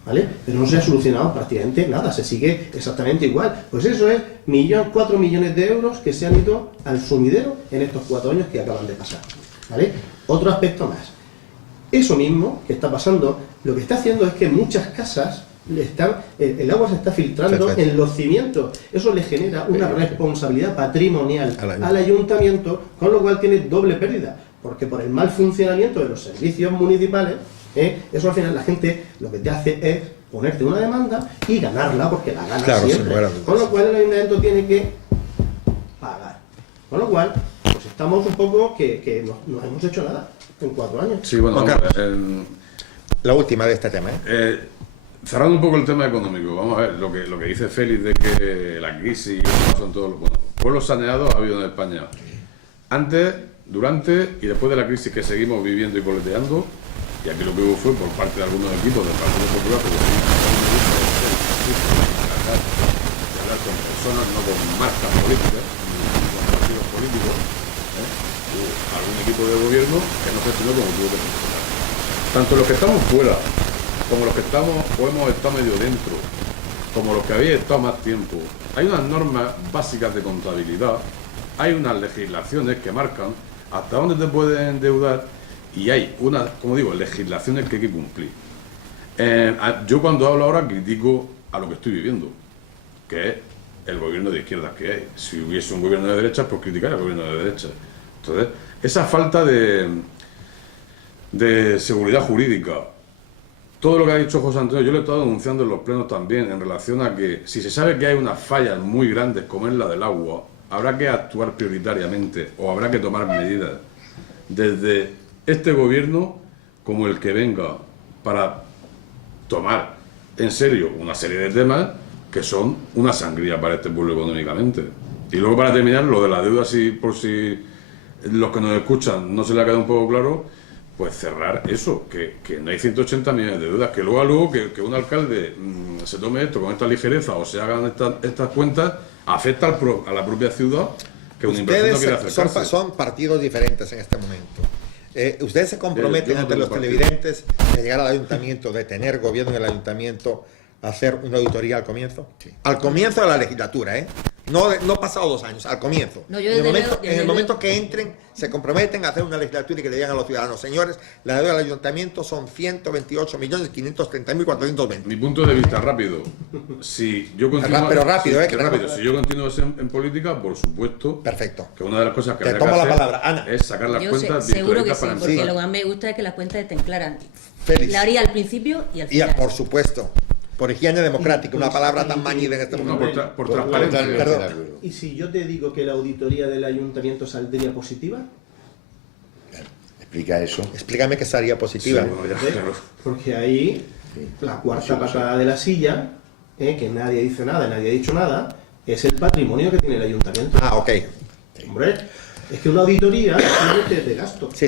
¿vale? Pero no se ha solucionado prácticamente nada, se sigue exactamente igual. Pues eso es 4 millones de euros que se han ido al sumidero en estos 4 años que acaban de pasar, ¿vale? Otro aspecto más. Eso mismo que está pasando, lo que está haciendo es que muchas casas el agua se está filtrando en los cimientos. Eso le genera una responsabilidad patrimonial al ayuntamiento, con lo cual tiene doble pérdida, porque por el mal funcionamiento de los servicios municipales, eso al final la gente lo que te hace es ponerte una demanda y ganarla, porque la gana siempre. Con lo cual el ayuntamiento tiene que pagar. Con lo cual, pues estamos un poco que no hemos hecho nada en 4 años. Sí, bueno, la última de este tema. Cerrando un poco el tema económico, vamos a ver, lo que dice Félix de que la crisis son todos los pueblos saneados ha habido en España. Antes, durante y después de la crisis que seguimos viviendo y coleteando, y aquí lo que hubo fue por parte de algunos equipos del Partido Popular, porque hablar con personas, no con marcas políticas, ni con partidos políticos, algún equipo de gobierno que no gestionó como tuvo que funcionar. Tanto los que estamos fuera, como los que estamos o hemos estado medio dentro, como los que habéis estado más tiempo, hay unas normas básicas de contabilidad, hay unas legislaciones que marcan hasta dónde te puedes endeudar y hay unas, como digo, legislaciones que hay que cumplir. Yo cuando hablo ahora critico a lo que estoy viviendo, que es el gobierno de izquierdas que hay. Si hubiese un gobierno de derechas, pues criticar al gobierno de derechas. Entonces, esa falta de seguridad jurídica, todo lo que ha dicho José Antonio, yo lo he estado denunciando en los plenos también, en relación a que si se sabe que hay unas fallas muy grandes, como es la del agua, habrá que actuar prioritariamente o habrá que tomar medidas desde este gobierno como el que venga para tomar en serio una serie de temas que son una sangría para este pueblo económicamente. Y luego, para terminar, lo de la deuda, por si los que nos escuchan no se les ha quedado un poco claro, pues cerrar eso, que no hay 180 millones de deudas, que luego que un alcalde se tome esto con esta ligereza o se hagan estas cuentas, afecta a la propia ciudad, que un inversor no quiere acercarse. Son partidos diferentes en este momento. ¿Ustedes se comprometen ante los televidentes de llegar al ayuntamiento, de tener gobierno en el ayuntamiento, a hacer una auditoría al comienzo? Sí. Al comienzo de la legislatura, no pasado 2 años, al comienzo. No, en el momento que entren, se comprometen a hacer una legislatura y que le digan a los ciudadanos: señores, la deuda del ayuntamiento son 128.530.420. Mi punto de vista rápido. Si yo continúo, si yo continúo en política, por supuesto. Perfecto. Que una de las cosas que te tomo la palabra, Ana, es sacar las cuentas. Seguro que sí, porque lo que más me gusta es que las cuentas estén claras. Félix. La haría al principio y al final. Y por supuesto. Por higiene democrática, una palabra tan mañida en este momento. No, por transparencia. ¿Y si yo te digo que la auditoría del ayuntamiento saldría positiva? Explica eso. Explícame que sería positiva. Sí, claro. Porque ahí la cuarta patada de la silla, que nadie dice nada, nadie ha dicho nada, es el patrimonio que tiene el ayuntamiento. Ah, ok. Hombre, es que una auditoría es de gasto. Sí.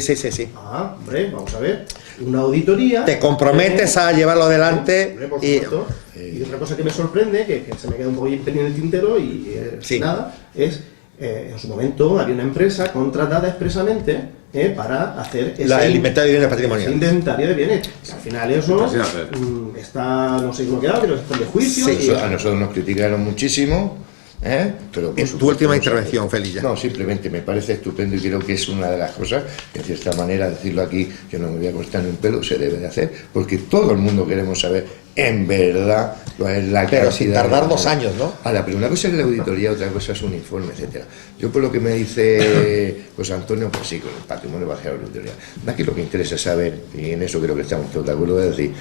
Ah, hombre, vamos a ver. Una auditoría... Te comprometes a llevarlo adelante. Hombre, por supuesto. Y otra cosa que me sorprende, que se me queda un poco en el tintero y nada, es... en su momento había una empresa contratada expresamente para hacer el inventario de bienes patrimoniales. Inventario de bienes. Y al final eso está, no sé cómo ha quedado, pero está de juicio. Sí, a nosotros nos criticaron muchísimo. Pero en tu última intervención, Félix. No, simplemente me parece estupendo y creo que es una de las cosas que, en cierta manera, decirlo aquí, que no me voy a costar ni un pelo, se debe de hacer, porque todo el mundo queremos saber en verdad cuál es la cantidad. Pero sin tardar 2 años, ¿no? Ahora, pero una cosa es la auditoría, otra cosa es un informe, etcétera. Yo, por lo que me dice José Antonio, pues sí, con el patrimonio va a hacer la auditoría. Aquí lo que interesa es saber, y en eso creo que estamos todos de acuerdo, es decir,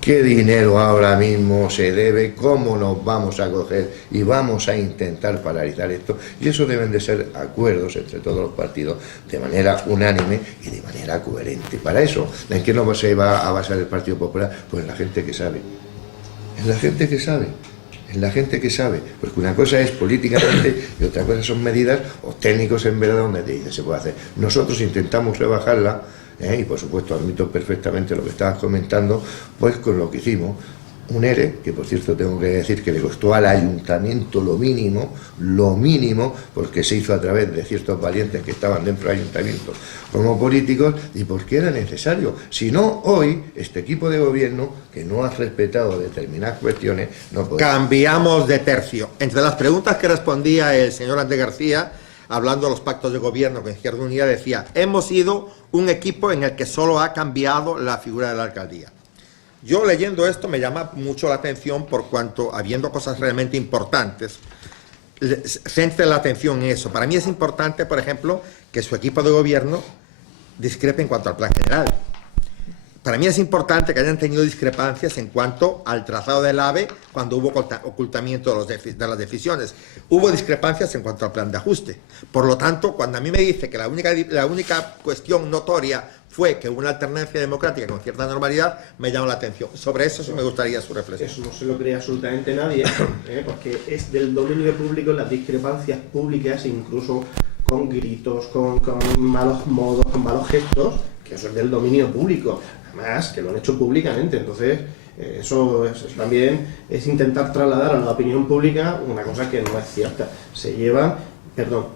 qué dinero ahora mismo se debe, cómo nos vamos a coger y vamos a intentar paralizar esto. Y eso deben de ser acuerdos entre todos los partidos de manera unánime y de manera coherente. Para eso, ¿en qué no se va a basar el Partido Popular? Pues en la gente que sabe. En la gente que sabe. En la gente que sabe. Porque una cosa es políticamente y otra cosa son medidas o técnicos en verdad donde se puede hacer. Nosotros intentamos rebajarla. Y por supuesto admito perfectamente lo que estabas comentando, pues con lo que hicimos, un ERE, que por cierto tengo que decir que le costó al ayuntamiento lo mínimo, porque se hizo a través de ciertos valientes que estaban dentro del ayuntamiento como políticos, y porque era necesario. Si no, hoy, este equipo de gobierno, que no ha respetado determinadas cuestiones, no puede. Cambiamos de tercio. Entre las preguntas que respondía el señor Andrés García, hablando de los pactos de gobierno con Izquierda Unida, decía: hemos sido un equipo en el que solo ha cambiado la figura de la alcaldía. Yo leyendo esto me llama mucho la atención por cuanto, habiendo cosas realmente importantes, centre la atención en eso. Para mí es importante, por ejemplo, que su equipo de gobierno discrepe en cuanto al plan general. Para mí es importante que hayan tenido discrepancias en cuanto al trazado del AVE cuando hubo ocultamiento de las decisiones. Hubo discrepancias en cuanto al plan de ajuste. Por lo tanto, cuando a mí me dice que la única cuestión notoria fue que hubo una alternancia democrática con cierta normalidad, me llama la atención. Sobre eso sí me gustaría su reflexión. Eso no se lo cree absolutamente nadie, porque es del dominio público las discrepancias públicas, incluso con gritos, con malos modos, con malos gestos, que eso es del dominio público. Además, que lo han hecho públicamente. Entonces, eso también es intentar trasladar a la opinión pública una cosa que no es cierta.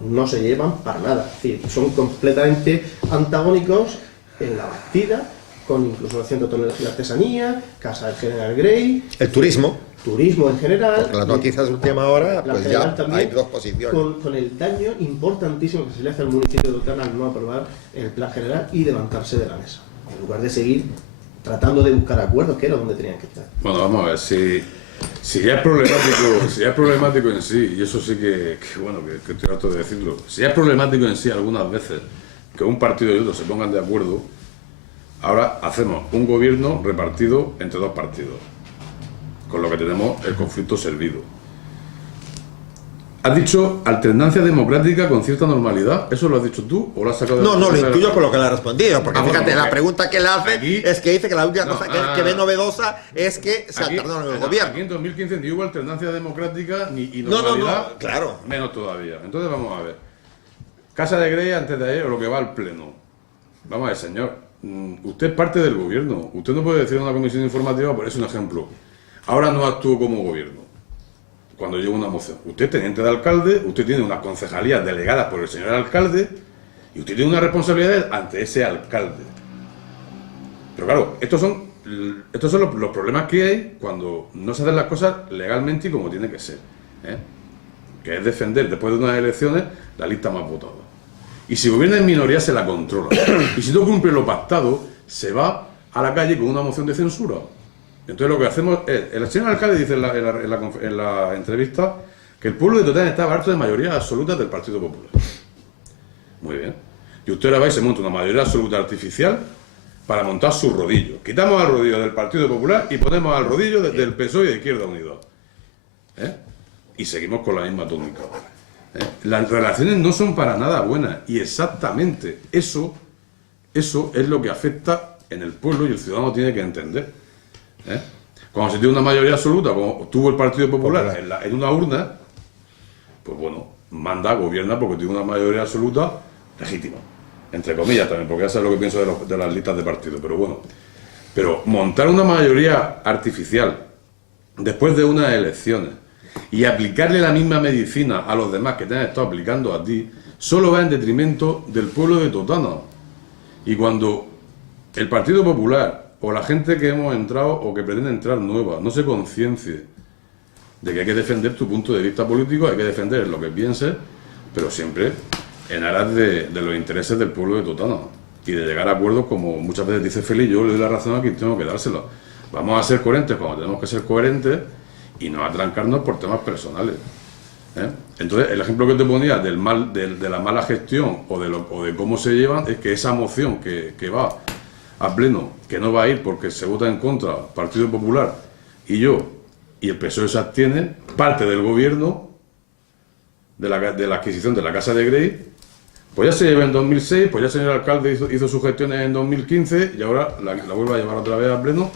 No se llevan para nada. Es decir, son completamente antagónicos en la Bastida, con incluso el Centro de la Artesanía, Casa del General Grey, El turismo en general. porque las noticias de última hora, la pues general ya también, hay dos posiciones. con el daño importantísimo que se le hace al municipio de Totana al no aprobar el plan general y levantarse de la mesa, en lugar de seguir tratando de buscar acuerdos, que era donde tenían que estar. Bueno, vamos a ver, si ya es problemático en sí, y eso sí que estoy harto de decirlo, si ya es problemático en sí algunas veces que un partido y otro se pongan de acuerdo, ahora hacemos un gobierno repartido entre dos partidos, con lo que tenemos el conflicto servido. ¿Has dicho alternancia democrática con cierta normalidad? ¿Eso lo has dicho tú o lo has sacado de No, lo intuyo por lo que le ha respondido, porque fíjate, la pregunta que le hace aquí, es que dice que la única cosa que ve novedosa es que se alternaron en el gobierno. Aquí en 2015 ni hubo alternancia democrática y normalidad, no, claro. Menos todavía. Entonces vamos a ver. Casa de Grey antes de ayer o lo que va al pleno. Vamos a ver, señor. Usted es parte del gobierno. Usted no puede decir en una comisión informativa, por eso es un ejemplo. Ahora no actúo como gobierno. Cuando llevo una moción. Usted es teniente de alcalde, usted tiene unas concejalías delegadas por el señor alcalde y usted tiene una responsabilidad ante ese alcalde. Pero claro, estos son los problemas que hay cuando no se hacen las cosas legalmente y como tiene que ser. Que es defender, después de unas elecciones, la lista más votada. Y si gobierna en minoría, se la controla. Y si no cumple lo pactado, se va a la calle con una moción de censura. Entonces lo que hacemos es, el señor alcalde dice en la entrevista que el pueblo de Totana estaba harto de mayoría absoluta del Partido Popular. Muy bien. Y usted ahora va y se monta una mayoría absoluta artificial para montar su rodillo. Quitamos al rodillo del Partido Popular y ponemos al rodillo del PSOE y de Izquierda Unida. Y seguimos con la misma tónica. Las relaciones no son para nada buenas y exactamente eso es lo que afecta en el pueblo y el ciudadano tiene que entender. Cuando se tiene una mayoría absoluta, como tuvo el Partido Popular en una urna, pues bueno, gobierna porque tiene una mayoría absoluta legítima, entre comillas también, porque eso es lo que pienso de las listas de partido, pero bueno. Pero montar una mayoría artificial después de unas elecciones y aplicarle la misma medicina a los demás que te han estado aplicando a ti, solo va en detrimento del pueblo de Totana. Y cuando el Partido Popular o la gente que hemos entrado o que pretende entrar nueva no se conciencie de que hay que defender tu punto de vista político, hay que defender lo que pienses, pero siempre en aras de los intereses del pueblo de Totana y de llegar a acuerdos, como muchas veces dice Félix, yo le doy la razón a quien tengo que dársela. Vamos a ser coherentes cuando tenemos que ser coherentes y no atrancarnos por temas personales. Entonces, el ejemplo que te ponía de la mala gestión o de cómo se llevan es que esa moción que va a pleno, que no va a ir porque se vota en contra Partido Popular y el PSOE se abstiene, parte del gobierno de la adquisición de la Casa de Grey, pues ya se llevó en 2006, pues ya el señor alcalde hizo sus gestiones en 2015 y ahora la vuelve a llevar otra vez a pleno.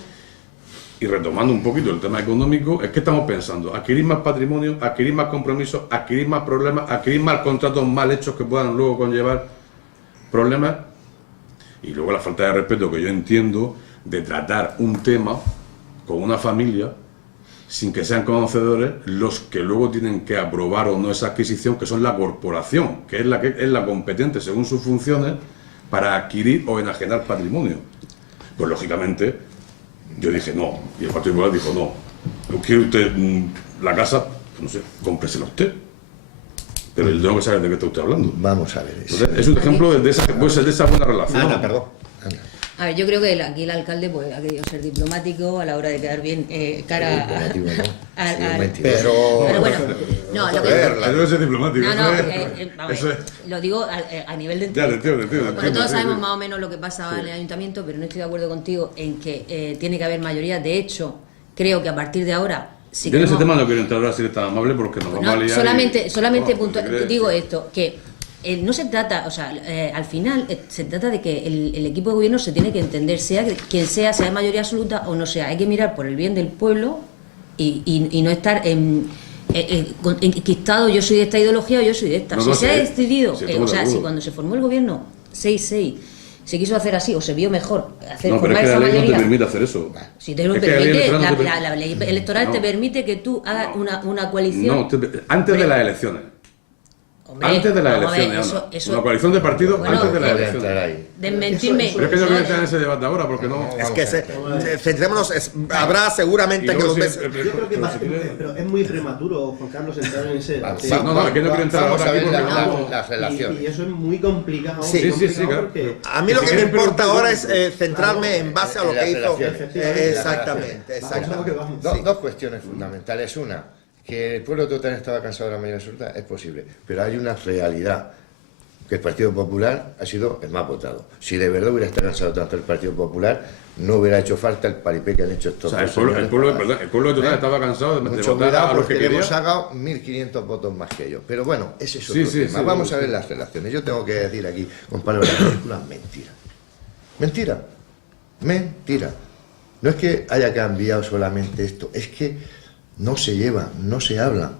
Y retomando un poquito el tema económico, es que estamos pensando, adquirir más patrimonio, adquirir más compromisos, adquirir más problemas, adquirir más contratos mal hechos que puedan luego conllevar problemas. Y luego la falta de respeto que yo entiendo de tratar un tema con una familia sin que sean conocedores los que luego tienen que aprobar o no esa adquisición, que son la corporación, que es la competente según sus funciones para adquirir o enajenar patrimonio. Pues lógicamente yo dije no, y el Partido Popular dijo no, ¿quiere usted la casa? Pues no sé, cómpresela usted. Pero yo tengo que saber de qué está usted hablando. Vamos a ver. Entonces, es un ejemplo de esa buena relación. Ana, perdón. A ver, yo creo que aquí el alcalde pues ha querido ser diplomático a la hora de quedar bien cara Diplomático, ¿no? al- Sí, al- mentiroso. Pero bueno, no, lo que Eso no es ser diplomático. no, no, vamos, eso es. lo digo a nivel de Ya, te entiendo. Bueno, todos sí, sabemos sí. más o menos lo que pasa en el ayuntamiento, pero no estoy de acuerdo contigo en que tiene que haber mayoría. De hecho, creo que a partir de ahora, si Yo en ese queremos- tema no quiero entrar ahora si eres tan amable porque nos vamos a no, liar. solamente Bueno, si quieres, digo sí. esto, que no se trata, o sea, al final se trata de que el equipo de gobierno se tiene que entender, sea quien sea de mayoría absoluta o no sea, hay que mirar por el bien del pueblo y no estar enquistado, yo soy de esta ideología o yo soy de esta. No, Si no, se ha sí, decidido, sí, estamos o sea, de si acuerdo. cuando se formó el gobierno 6-6 se quiso hacer así o se vio mejor hacer No, pero formar es que esa la ley no mayoría. te permite hacer eso. Si te lo Es que la ley permite, electoral no te la ley electoral No. te permite que tú hagas No. una coalición. No, antes de las elecciones. Hombre, Antes de las vamos a ver, elecciones, eso- anda. eso- Una coalición de partidos Bueno, antes de las Voy a elecciones. entrar ahí. Desmentirme. Pero es que yo quiero entrar en ese debate ahora porque no. Es que centrémonos, habrá seguramente Y que luego los si- meses... Yo creo que pero más, si quieres- pero es muy prematuro, Juan Carlos, entrar en ese debate. Va- no, es que no quiero entrar vamos ahora a ver aquí porque no. las relaciones. Y eso es muy complicado. Sí, muy sí, sí, complicado claro. porque- A mí lo Si que me quieres importa preguntar- ahora es centrarme en base a lo En las que hizo... relaciones. Exactamente, Vamos a lo que exactamente. vamos. Dos cuestiones fundamentales. Una, que el pueblo total estaba cansado de la mayoría absoluta, es posible, pero hay una realidad, que el Partido Popular ha sido el más votado. Si de verdad hubiera estado cansado tanto el Partido Popular, no hubiera hecho falta el paripé que han hecho O estos sea, el dos pueblo, señores. el pueblo de total estaba cansado de Mucho votar cuidado a los porque que le quería. hemos sacado 1.500 votos más que ellos. Pero bueno, ese es otro Sí, sí, tema. sí, Vamos sí. a ver las relaciones. Yo tengo que decir aquí, con palabras mayúsculas, mentira. Mentira. Mentira. No es que haya cambiado solamente esto, es que no se lleva, no se habla.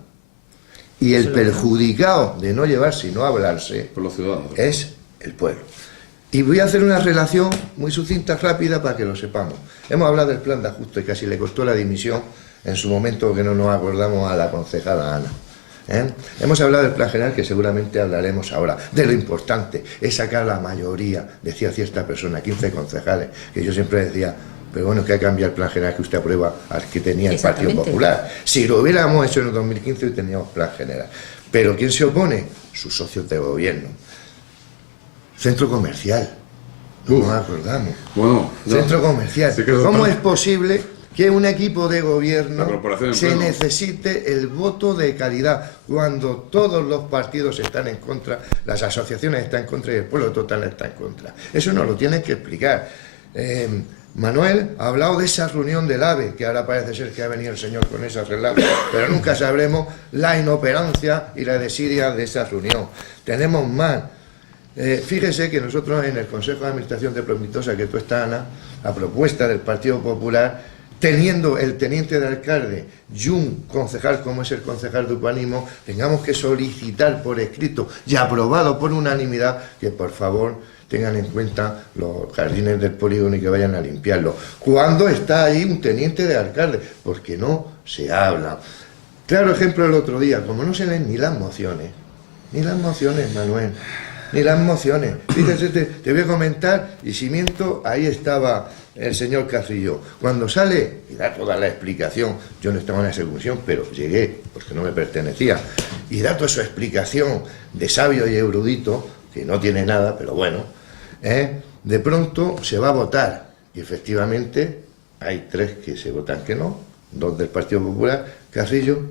Y el perjudicado de no llevarse y no hablarse Por los ciudadanos. es el pueblo. Y voy a hacer una relación muy sucinta, rápida, para que lo sepamos. Hemos hablado del plan de ajuste, casi le costó la dimisión en su momento, que no nos acordamos, a la concejala Ana. Hemos hablado del plan general, que seguramente hablaremos ahora. De lo importante es sacar la mayoría, decía cierta persona, 15 concejales, que yo siempre decía, pero bueno, que ha cambiado el plan general que usted aprueba al que tenía el Partido Exactamente. Popular. Si lo hubiéramos hecho en el 2015, hoy teníamos plan general. Pero ¿quién se opone? Sus socios de gobierno. Centro comercial. No Uf. nos acordamos. Bueno, no. Centro comercial. Sí que eso ¿Cómo está- es posible que un equipo de La gobierno corporación en se pleno. necesite el voto de calidad cuando todos los partidos están en contra, las asociaciones están en contra y el pueblo total está en contra? Eso nos lo tienen que explicar. Manuel ha hablado de esa reunión del AVE, que ahora parece ser que ha venido el señor con esa relación, pero nunca sabremos la inoperancia y la desidia de esa reunión. Tenemos más. Fíjese que nosotros en el Consejo de Administración de Promitosa, que tú estás, Ana, a propuesta del Partido Popular, teniendo el teniente de alcalde y un concejal como es el concejal de Upanimo, tengamos que solicitar por escrito y aprobado por unanimidad que por favor tengan en cuenta los jardines del polígono y que vayan a limpiarlo. ¿Cuándo está ahí un teniente de alcalde? Porque no se habla. Claro ejemplo el otro día, como no se leen ni las mociones, Manuel, ni las mociones. Fíjese, te voy a comentar, y si miento, ahí estaba el señor Carrillo. Cuando sale y da toda la explicación, yo no estaba en esa comisión, pero llegué, porque no me pertenecía, y da toda su explicación de sabio y erudito, que no tiene nada, pero bueno, de pronto se va a votar, y efectivamente hay 3 que se votan que no, 2 del Partido Popular, Carrillo,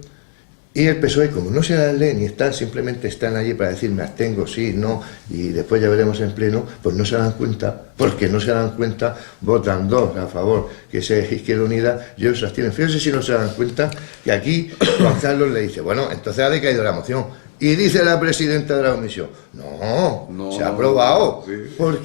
y el PSOE, como no se las lee ni están, simplemente están allí para decir me abstengo, sí, no, y después ya veremos en pleno, pues no se dan cuenta, porque no se dan cuenta, votan 2 a favor, que es Izquierda Unida, y ellos se abstienen. Fíjense si no se dan cuenta que aquí Juan Carlos le dice, bueno, entonces ha decaído la moción. Y dice la presidenta de la comisión, no, se ha aprobado. sí. ¿Por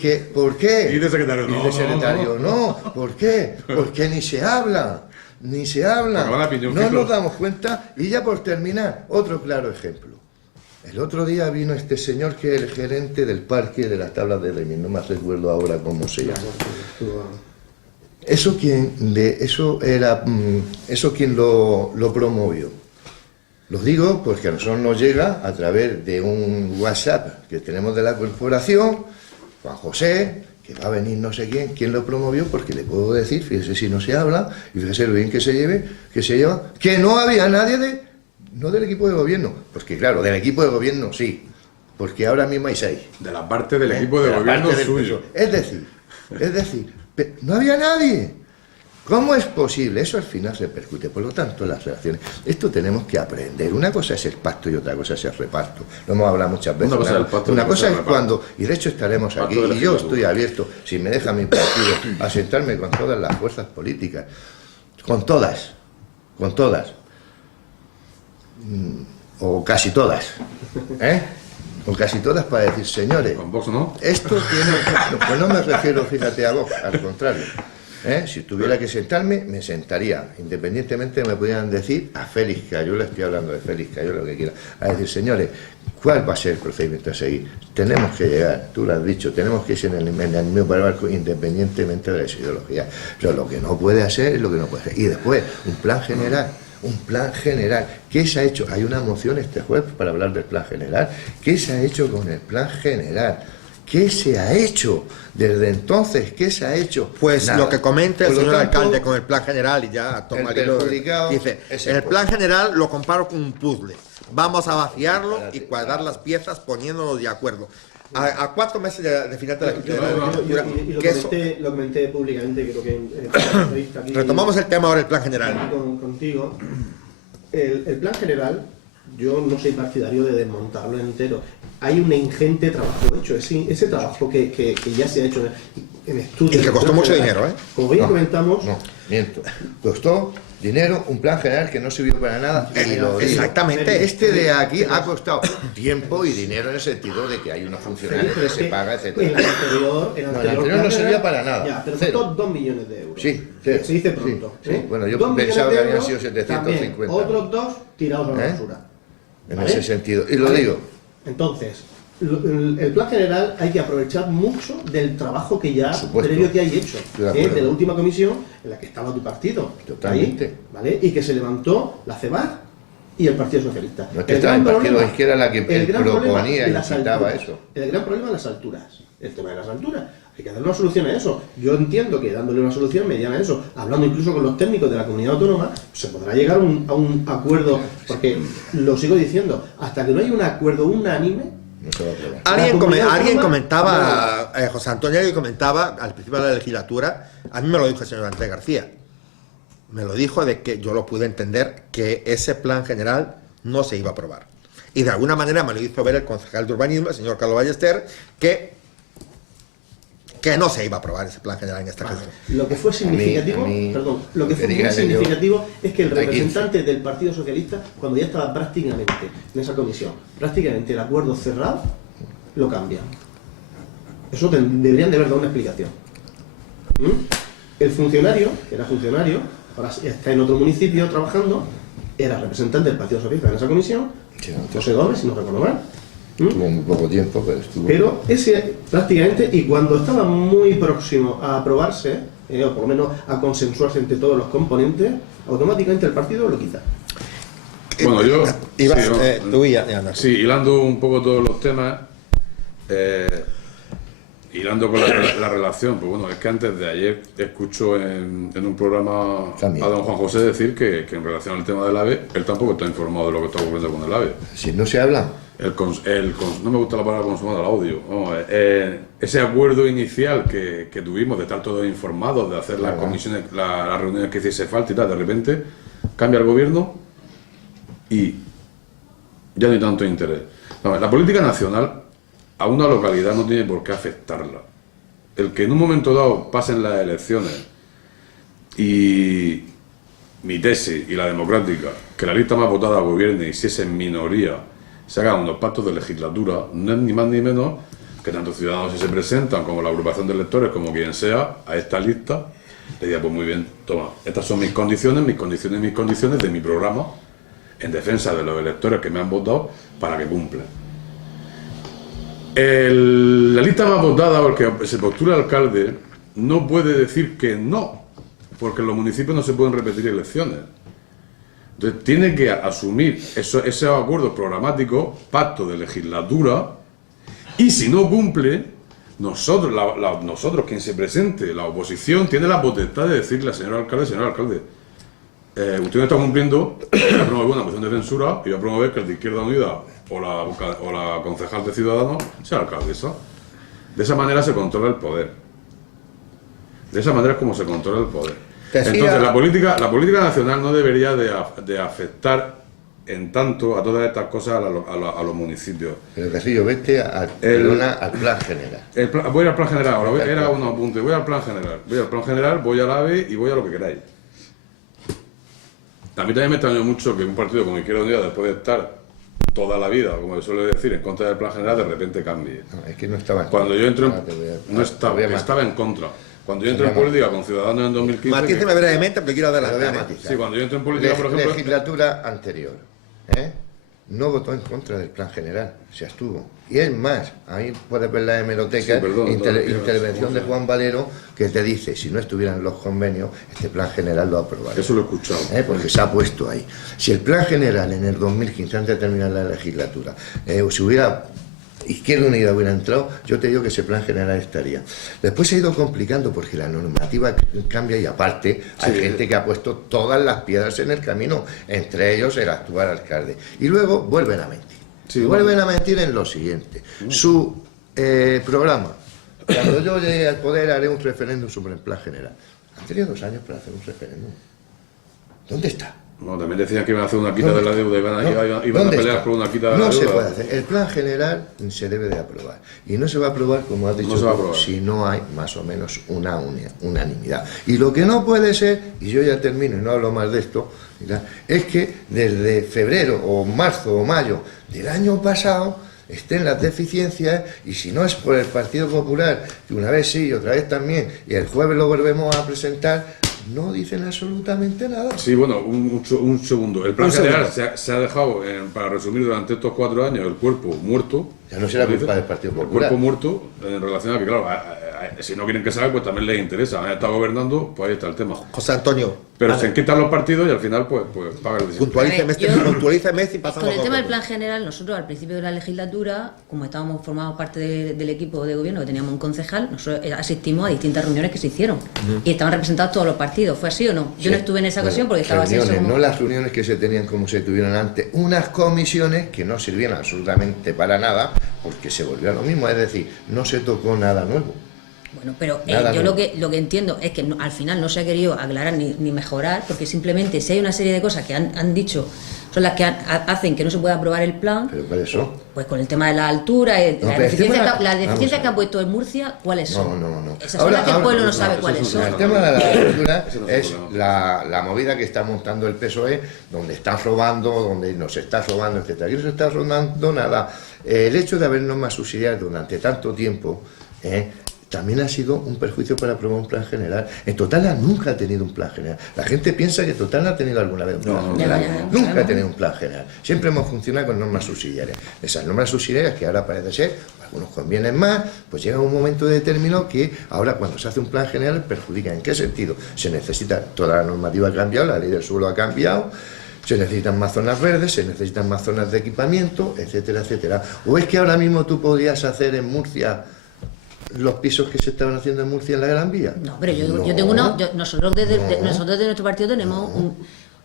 qué? Y dice secretario, no, Y dice secretario, no. ¿Por qué? Porque ni se habla. Porque van a piñón No fijo. nos damos cuenta. Y ya por terminar, otro claro ejemplo. El otro día vino este señor que es el gerente del parque de las tablas de Lenin, no me recuerdo ahora cómo se llama. ¿Eso quién lo promovió? Lo digo porque a nosotros nos llega a través de un WhatsApp que tenemos de la corporación, Juan José, que va a venir no sé quién lo promovió, porque le puedo decir, fíjese si no se habla, y fíjese lo bien que se lleva, que no había nadie no del equipo de gobierno, porque claro, del equipo de gobierno sí, porque ahora mismo hay 6. De la parte del equipo de la gobierno parte del suyo. PSOE. Es decir, Es decir, no había nadie. ¿Cómo es posible? Eso al final repercute. Por lo tanto, las relaciones. Esto tenemos que aprender. Una cosa es el pacto y otra cosa es el reparto. Lo hemos hablado muchas veces. Una cosa es cuando, y de hecho estaremos aquí, y yo estoy abierto, si me deja mi partido, a sentarme con todas las fuerzas políticas. Con todas. O casi todas. O casi todas para decir, señores, Con Vox, ¿no? esto tiene... Pues no me refiero, fíjate, a Vox, al contrario. Si tuviera que sentarme, me sentaría. Independientemente me pudieran decir a Félix Cayó, le estoy hablando de Félix Cayó, lo que quiera, a decir, señores, ¿cuál va a ser el procedimiento a seguir? Tenemos que llegar, tú lo has dicho, tenemos que ir en el mismo barco independientemente de las ideologías. Pero lo que no puede hacer es lo que no puede hacer. Y después, un plan general. ¿Qué se ha hecho? Hay una moción este jueves para hablar del plan general. ¿Qué se ha hecho con el plan general? ¿Qué se ha hecho? Desde entonces, ¿qué se ha hecho? Pues nada. lo que comenta el Por lo señor tanto, alcalde con el plan general, y ya toma el el hilo, perjudicado dice, es el el plan pueblo. general lo comparo con un puzzle. Vamos a vaciarlo y cuadrar las piezas poniéndonos de acuerdo. A 4 meses de final de la legislatura, Y lo comenté públicamente, creo que en la entrevista aquí. retomamos el tema ahora, el plan general. Contigo. El plan general, yo no soy partidario de desmontarlo entero. Hay un ingente trabajo hecho, ese trabajo que ya se ha hecho en estudios. Y que costó mucho dinero, ¿eh? Como bien comentamos, No, miento. Costó dinero, un plan general que no sirvió para nada. Y lo digo. Exactamente. Este de aquí ha costado tiempo y dinero en el sentido de que hay unos funcionarios que se paga, etc. El anterior no servía para nada. Ya, pero Cero. costó 2 millones de euros. Sí, Se dice pronto. Sí, sí. Bueno, yo 2 pensaba millones que de habían euros, sido 750. también, otros 2 tirados a la ¿Eh? basura. En ¿Vale? ese sentido. Y lo ¿Vale? digo. Entonces, el plan general hay que aprovechar mucho del trabajo que ya Supuesto. previo que hay hecho, Estoy de acuerdo. de la última comisión en la que estaba tu partido. Totalmente. Ahí, ¿vale? Y que se levantó la CEBAR y el Partido Socialista. No es que estaba el Partido de Izquierda la que el gran proponía problema, y las incitaba alturas. eso. El gran problema es las alturas. El tema de las alturas. Hay que darle una solución a eso. Yo entiendo que dándole una solución mediana a eso, hablando incluso con los técnicos de la comunidad autónoma, se podrá llegar a un acuerdo, porque lo sigo diciendo, hasta que no haya un acuerdo unánime. No se va a aprobar. Alguien comentaba, José Antonio alguien comentaba al principio de la legislatura, a mí me lo dijo el señor Andrés García, me lo dijo de que yo lo pude entender, que ese plan general no se iba a aprobar. Y de alguna manera me lo hizo ver el concejal de urbanismo, el señor Carlos Ballester, que no se iba a aprobar ese plan general en esta ocasión. Lo que fue significativo, lo que fue muy significativo es que el representante del Partido Socialista, cuando ya estaba prácticamente en esa comisión, prácticamente el acuerdo cerrado, lo cambia. Eso deberían de haber dado una explicación. El funcionario, que era funcionario, ahora está en otro municipio trabajando, era representante del Partido Socialista en esa comisión, José Gómez, si no recuerdo mal. Tuvo muy poco tiempo, pero estuvo. Pero ese prácticamente, y cuando estaba muy próximo a aprobarse, o por lo menos a consensuarse entre todos los componentes, automáticamente el partido lo quita. Bueno, yo... Ibas, sí, ¿no? tú y ya no. Sí, hilando un poco todos los temas, hilando con la relación, pues bueno, es que antes de ayer escucho en un programa También. a don Juan José decir que en relación al tema del AVE, él tampoco está informado de lo que está ocurriendo con el AVE. Si no se habla. No me gusta la palabra consumado, el audio. Vamos, ese acuerdo inicial que tuvimos de estar todos informados, de hacer las comisiones, las reuniones que hiciese falta y tal, de repente cambia el gobierno y ya no hay tanto interés. Vamos, la política nacional a una localidad no tiene por qué afectarla. El que en un momento dado pasen las elecciones y mi tesis y la democrática, que la lista más votada gobierne y si es en minoría se hagan unos pactos de legislatura, no es ni más ni menos que tanto ciudadanos si se presentan como la agrupación de electores, como quien sea, a esta lista, le diga, pues muy bien, toma, estas son mis condiciones de mi programa, en defensa de los electores que me han votado, para que cumplan. La lista más votada, porque se postula alcalde, no puede decir que no, porque en los municipios no se pueden repetir elecciones. Entonces tiene que asumir esos acuerdos programáticos, pacto de legislatura, y si no cumple, nosotros quien se presente, la oposición, tiene la potestad de decirle al señor alcalde, usted no está cumpliendo, voy a promover una moción de censura y voy a promover que el de Izquierda Unida o la concejal de Ciudadanos sea alcaldesa. De esa manera se controla el poder. De esa manera es como se controla el poder. Decía- Entonces, la política nacional no debería de afectar en tanto a todas estas cosas a los municipios. Pero Carrillo, vete al plan general. Voy al plan general, ahora era un apunte, voy al plan general. Voy al AVE y voy a lo que queráis. A mí también me extrañó mucho que un partido como Izquierda Unida, después de estar toda la vida, como se suele decir, en contra del plan general, de repente cambie. No, es que no estaba en Cuando yo entré, Ahora te voy a- no estaba, te voy a estaba en contra. Cuando yo entré en política con Ciudadanos en 2015... Matíceme brevemente porque quiero Te lo voy a adelantar. matizar. Sí, cuando yo entré en política, por ejemplo... Legislatura anterior, no votó en contra del plan general, se abstuvo. Y es más, ahí puedes ver la hemeroteca, Sí, perdón, intervención de Juan Valero, que te dice, si no estuvieran los convenios, este plan general lo aprobaría. Eso lo he escuchado. Porque se ha puesto ahí. Si el plan general en el 2015, antes de terminar la legislatura, si hubiera Izquierda Unida hubiera entrado, yo te digo que ese plan general estaría. Después se ha ido complicando porque la normativa cambia y aparte hay gente que ha puesto todas las piedras en el camino, entre ellos el actual alcalde. Y luego vuelven a mentir. Vuelven a mentir en lo siguiente. Su programa, cuando yo llegue al poder haré un referéndum sobre el plan general. Han tenido 2 años para hacer un referéndum. ¿Dónde está? No, también decían que iban a hacer una quita de la deuda, iban a ¿Dónde pelear está? por una quita de la No deuda. se puede hacer. El plan general se debe de aprobar. Y no se va a aprobar, como has dicho, No se va a tú, aprobar. si no hay más o menos una unanimidad. Y lo que no puede ser, y yo ya termino y no hablo más de esto, mira, es que desde febrero o marzo o mayo del año pasado estén las deficiencias, y si no es por el Partido Popular, que una vez sí y otra vez también, y el jueves lo volvemos a presentar, no dicen absolutamente nada. Sí, bueno, un segundo. El plan general se ha dejado, para resumir, durante estos 4 años, el cuerpo muerto. Ya no será ¿Dice? culpa del Partido El Popular. cuerpo muerto, en relación a que, claro, si no quieren que salga, pues también les interesa. Han estado gobernando, pues ahí está el tema. José Antonio, Pero se quitan los partidos y al final, pues pagan el desempleo. puntualíceme si pasamos Con el a tema otro del plan general, nosotros al principio de la legislatura, como estábamos formados parte del equipo de gobierno, que teníamos un concejal, nosotros asistimos a distintas reuniones que se hicieron. Y estaban representados todos los partidos. ¿Fue así o no? Yo no estuve en esa ocasión porque estaba así. Reuniones, no las reuniones que se tenían como se tuvieron antes, unas comisiones que no sirvían absolutamente para nada, porque se volvió a lo mismo, es decir, no se tocó nada nuevo. Bueno, pero Nada, yo no. lo que entiendo es que al final no se ha querido aclarar ni mejorar, porque simplemente si hay una serie de cosas que han dicho son las que hacen que no se pueda aprobar el plan, Pero por eso, pues con el tema de la altura, No, las pero el tema deficiencias vamos a que ha puesto en Murcia, ¿cuáles son? no. Esas son las que el pueblo no sabe cuáles son. El tema de la altura Ese no es es el problema. la movida que está montando el PSOE, donde están robando, donde nos está robando, etcétera. Aquí no se está robando nada. El hecho de habernos más subsidiado durante tanto tiempo, también ha sido un perjuicio para aprobar un plan general. En Total nunca ha tenido un plan general. La gente piensa que Total ha tenido alguna vez un plan general. ya, Nunca ha tenido un plan general. Siempre hemos funcionado con normas subsidiarias. Esas normas subsidiarias que ahora parece ser, algunos convienen más, pues llega un momento determinado que ahora cuando se hace un plan general perjudica. ¿En qué sentido? Se necesita, toda la normativa ha cambiado, la ley del suelo ha cambiado, se necesitan más zonas verdes, se necesitan más zonas de equipamiento, etcétera, etcétera. ¿O es que ahora mismo tú podrías hacer en Murcia los pisos que se estaban haciendo en Murcia en la Gran Vía? No, pero yo No. tengo nosotros desde nuestro partido tenemos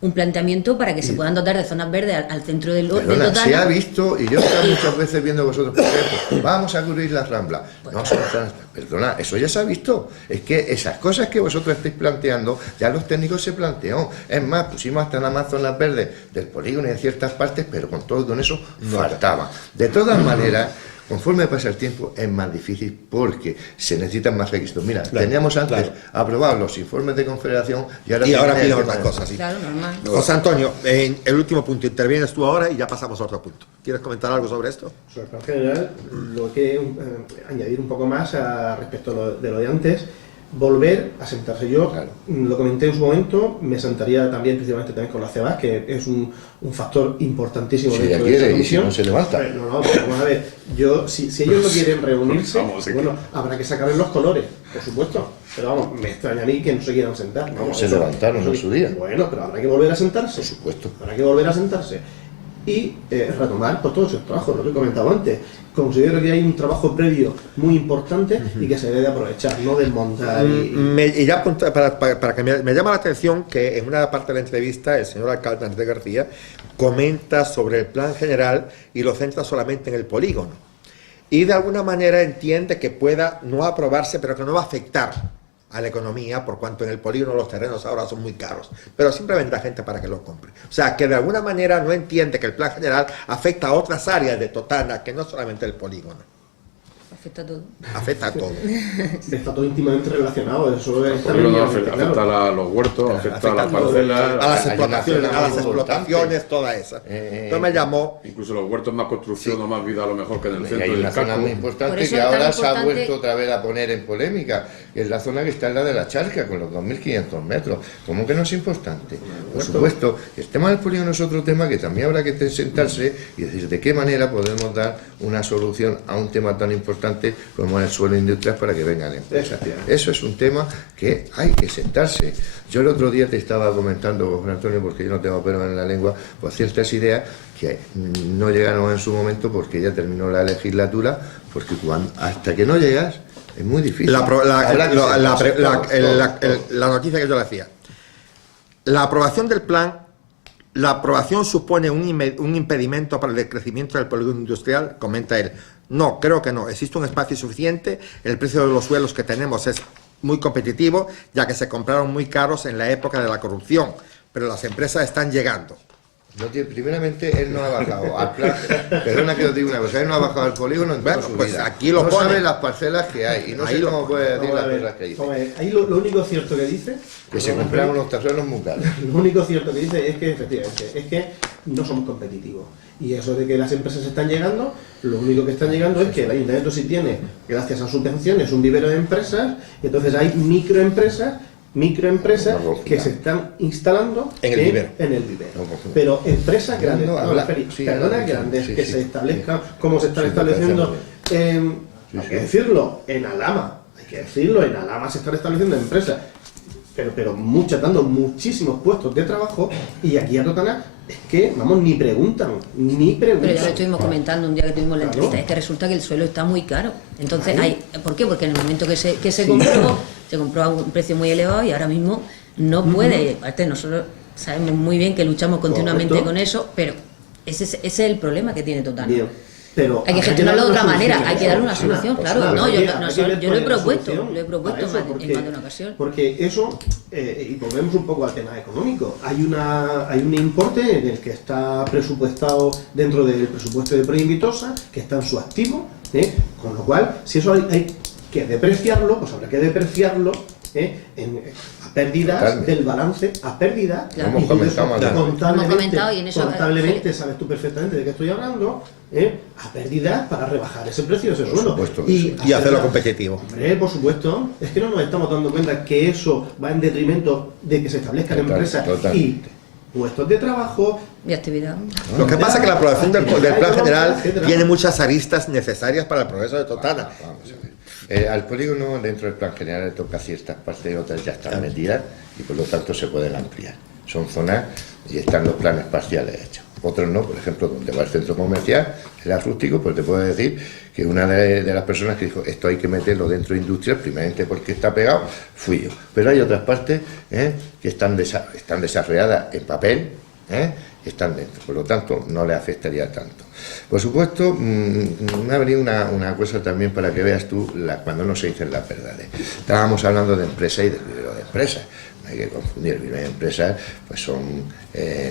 un planteamiento para que se puedan dotar de zonas verdes al centro del Perdona, Totana. se ha visto, y yo he estado muchas veces viendo a vosotros, por ejemplo, vamos a cubrir las Ramblas. No, son zonas- perdona, eso ya se ha visto. Es que esas cosas que vosotros estáis planteando, ya los técnicos se planteó. Es más, pusimos hasta nada más zonas verdes del polígono y de ciertas partes, pero con todo con eso faltaba. De todas maneras, conforme pasa el tiempo, es más difícil porque se necesitan más requisitos. Mira, teníamos antes aprobados los informes de confederación y ahora piden el otras tema de- cosas. Sí. Claro, normal. José Antonio, en el último punto, intervienes tú ahora y ya pasamos a otro punto. ¿Quieres comentar algo sobre esto? Sobre el plan general, lo que añadir un poco más respecto de lo de antes, volver a sentarse. Yo Claro. lo comenté en su momento, me sentaría también principalmente también con la CEBAS, que es un factor importantísimo Si dentro ella de esa quiere y si comisión. no se levanta. No, pero vamos a ver, si ellos no quieren reunirse, Vamos, sí. bueno, habrá que sacarles los colores, por supuesto. Pero vamos, me extraña a mí que no se quieran sentar. Vamos, Se levantaron en su día. Bueno, pero habrá que volver a sentarse. Por supuesto. Habrá que volver a sentarse y retomar pues, todo ese trabajo, lo que he comentado antes. Considero que hay un trabajo previo muy importante y que se debe de aprovechar, no desmontar. Y ya para que me llama la atención que en una parte de la entrevista el señor alcalde Andrés García comenta sobre el plan general y lo centra solamente en el polígono. Y de alguna manera entiende que pueda no aprobarse, pero que no va a afectar a la economía, por cuanto en el polígono los terrenos ahora son muy caros, pero siempre vendrá gente para que los compre. O sea, que de alguna manera no entiende que el plan general afecta a otras áreas de Totana, que no solamente el polígono. Afecta a todo. Afecta a todo. Está todo íntimamente relacionado, eso está Porque no bien, afecta claro. a los huertos, afecta a las Afecta a parcelas, las hay una explotaciones, zona a las muy explotaciones, toda esa. Entonces me llamó. incluso los huertos más construcción o más vida a lo mejor que en el Y centro hay del una zona casco. muy Por importante eso que es tan ahora se ha importante- vuelto otra vez a poner en polémica, que es la zona que está en la de la Charca, con los 2.500 metros. ¿Cómo que no es importante? Por supuesto, el tema del polígono es otro tema que también habrá que sentarse y decir de qué manera podemos dar una solución a un tema tan importante como el suelo industrial para que vengan empresas. Eso es un tema que hay que sentarse. Yo el otro día te estaba comentando, Juan Antonio, porque yo no tengo pelo en la lengua, pues ciertas ideas que no llegaron en su momento porque ya terminó la legislatura, porque hasta que no llegas es muy difícil. Habrá que sentarse todos. La noticia que yo le hacía. La aprobación del plan, la aprobación supone un impedimento para el crecimiento del polígono industrial, comenta él. No, creo que no. Existe un espacio suficiente, el precio de los suelos que tenemos es muy competitivo, ya que se compraron muy caros en la época de la corrupción, pero las empresas están llegando. Primeramente, él no ha bajado al plan. Perdona que os diga una cosa, él no ha bajado al polígono en Bueno, toda su pues vida. aquí lo no pone. sabe las parcelas que hay y no Ahí sé lo cómo pone. puede decir Vamos a las ver, cosas que dice. vamos a ver, ahí lo único cierto que dice, Que se compraron unos terrenos muy caros. lo único cierto que dice es que efectivamente es que no somos competitivos. Y eso de que las empresas están llegando, lo único que están llegando es que el ayuntamiento sí tiene, gracias a subvenciones, un vivero de empresas, y entonces hay microempresas que se están instalando En el vivero. En el vivero. No, pues, Pero empresas grandes, no, no, habla- Félix, sí, personas habla- grandes sí, que sí, se establezcan, sí. como se están Sí, me parece estableciendo muy hay que decirlo, en Alhama, hay que decirlo, en Alhama se están estableciendo empresas, pero muchas, dando muchísimos puestos de trabajo, y aquí a Totana es que, vamos, ni preguntan. Pero ya lo estuvimos comentando un día que tuvimos la Claro. entrevista, es que resulta que el suelo está muy caro. Entonces, Ahí. ¿por qué? Porque en el momento que se Sí. se compró a un precio muy elevado y ahora mismo no puede. Aparte, nosotros sabemos muy bien que luchamos continuamente Correcto. con eso, pero ese es el problema que tiene Totana. Bien, pero Hay que habrá gestionarlo de darle otra una manera, solución hay que darle una a eso, solución, pues claro. nada, No, hay que ver yo lo he cuál es la propuesto solución en más de una ocasión. Porque eso, y volvemos un poco al tema económico, hay un importe en el que está presupuestado dentro del presupuesto de Proinvitosa, que está en su activo, con lo cual, si eso hay que depreciarlo, pues habrá que depreciarlo a pérdidas Totalmente. del balance, a pérdidas, Claro. Hemos comentado más de una vez. Hemos comentado y en eso- contablemente sabes tú perfectamente de qué estoy hablando, a pérdidas para rebajar ese precio de ese Por suelo. supuesto, Y hacerlo competitivo. Hombre, por supuesto, es que no nos estamos dando cuenta que eso va en detrimento de que se establezcan empresas y Totalmente. puestos de trabajo. Y actividad. Lo que pasa es que la aprobación del plan general etcétera. tiene muchas aristas necesarias para el progreso de Totana. Vamos a ver. Al polígono dentro del plan general le toca ciertas partes y otras ya están metidas y por lo tanto se pueden ampliar. Son zonas y están los planes parciales hechos. Otros no, por ejemplo, donde va el centro comercial, era rústico, pues te puedo decir que una de las personas que dijo esto hay que meterlo dentro industrial, primeramente porque está pegado, fui yo. Pero hay otras partes que están desarrolladas en papel, que están dentro, por lo tanto no le afectaría tanto. Por supuesto, me ha venido una cosa también para que veas tú cuando no se dicen las verdades. Estábamos hablando de empresa y del vivero de empresas. No hay que confundir, el vivero de empresas pues son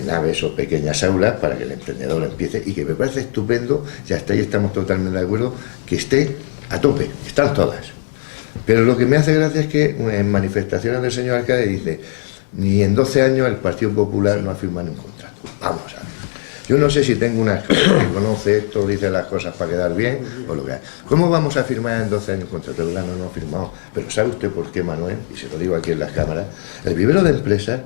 naves o pequeñas aulas para que el emprendedor empiece, y que me parece estupendo, y hasta ahí estamos totalmente de acuerdo, que esté a tope, están todas. Pero lo que me hace gracia es que en manifestaciones del señor alcalde dice, ni en 12 años el Partido Popular no ha firmado ni un contrato. Vamos a ver. Yo no sé si tengo una escuela que conoce esto, dice las cosas para quedar bien, o lo que hay. ¿Cómo vamos a firmar en 12 años un contrato? No hemos firmado. Pero ¿sabe usted por qué, Manuel? Y se lo digo aquí en las cámaras. El vivero de empresas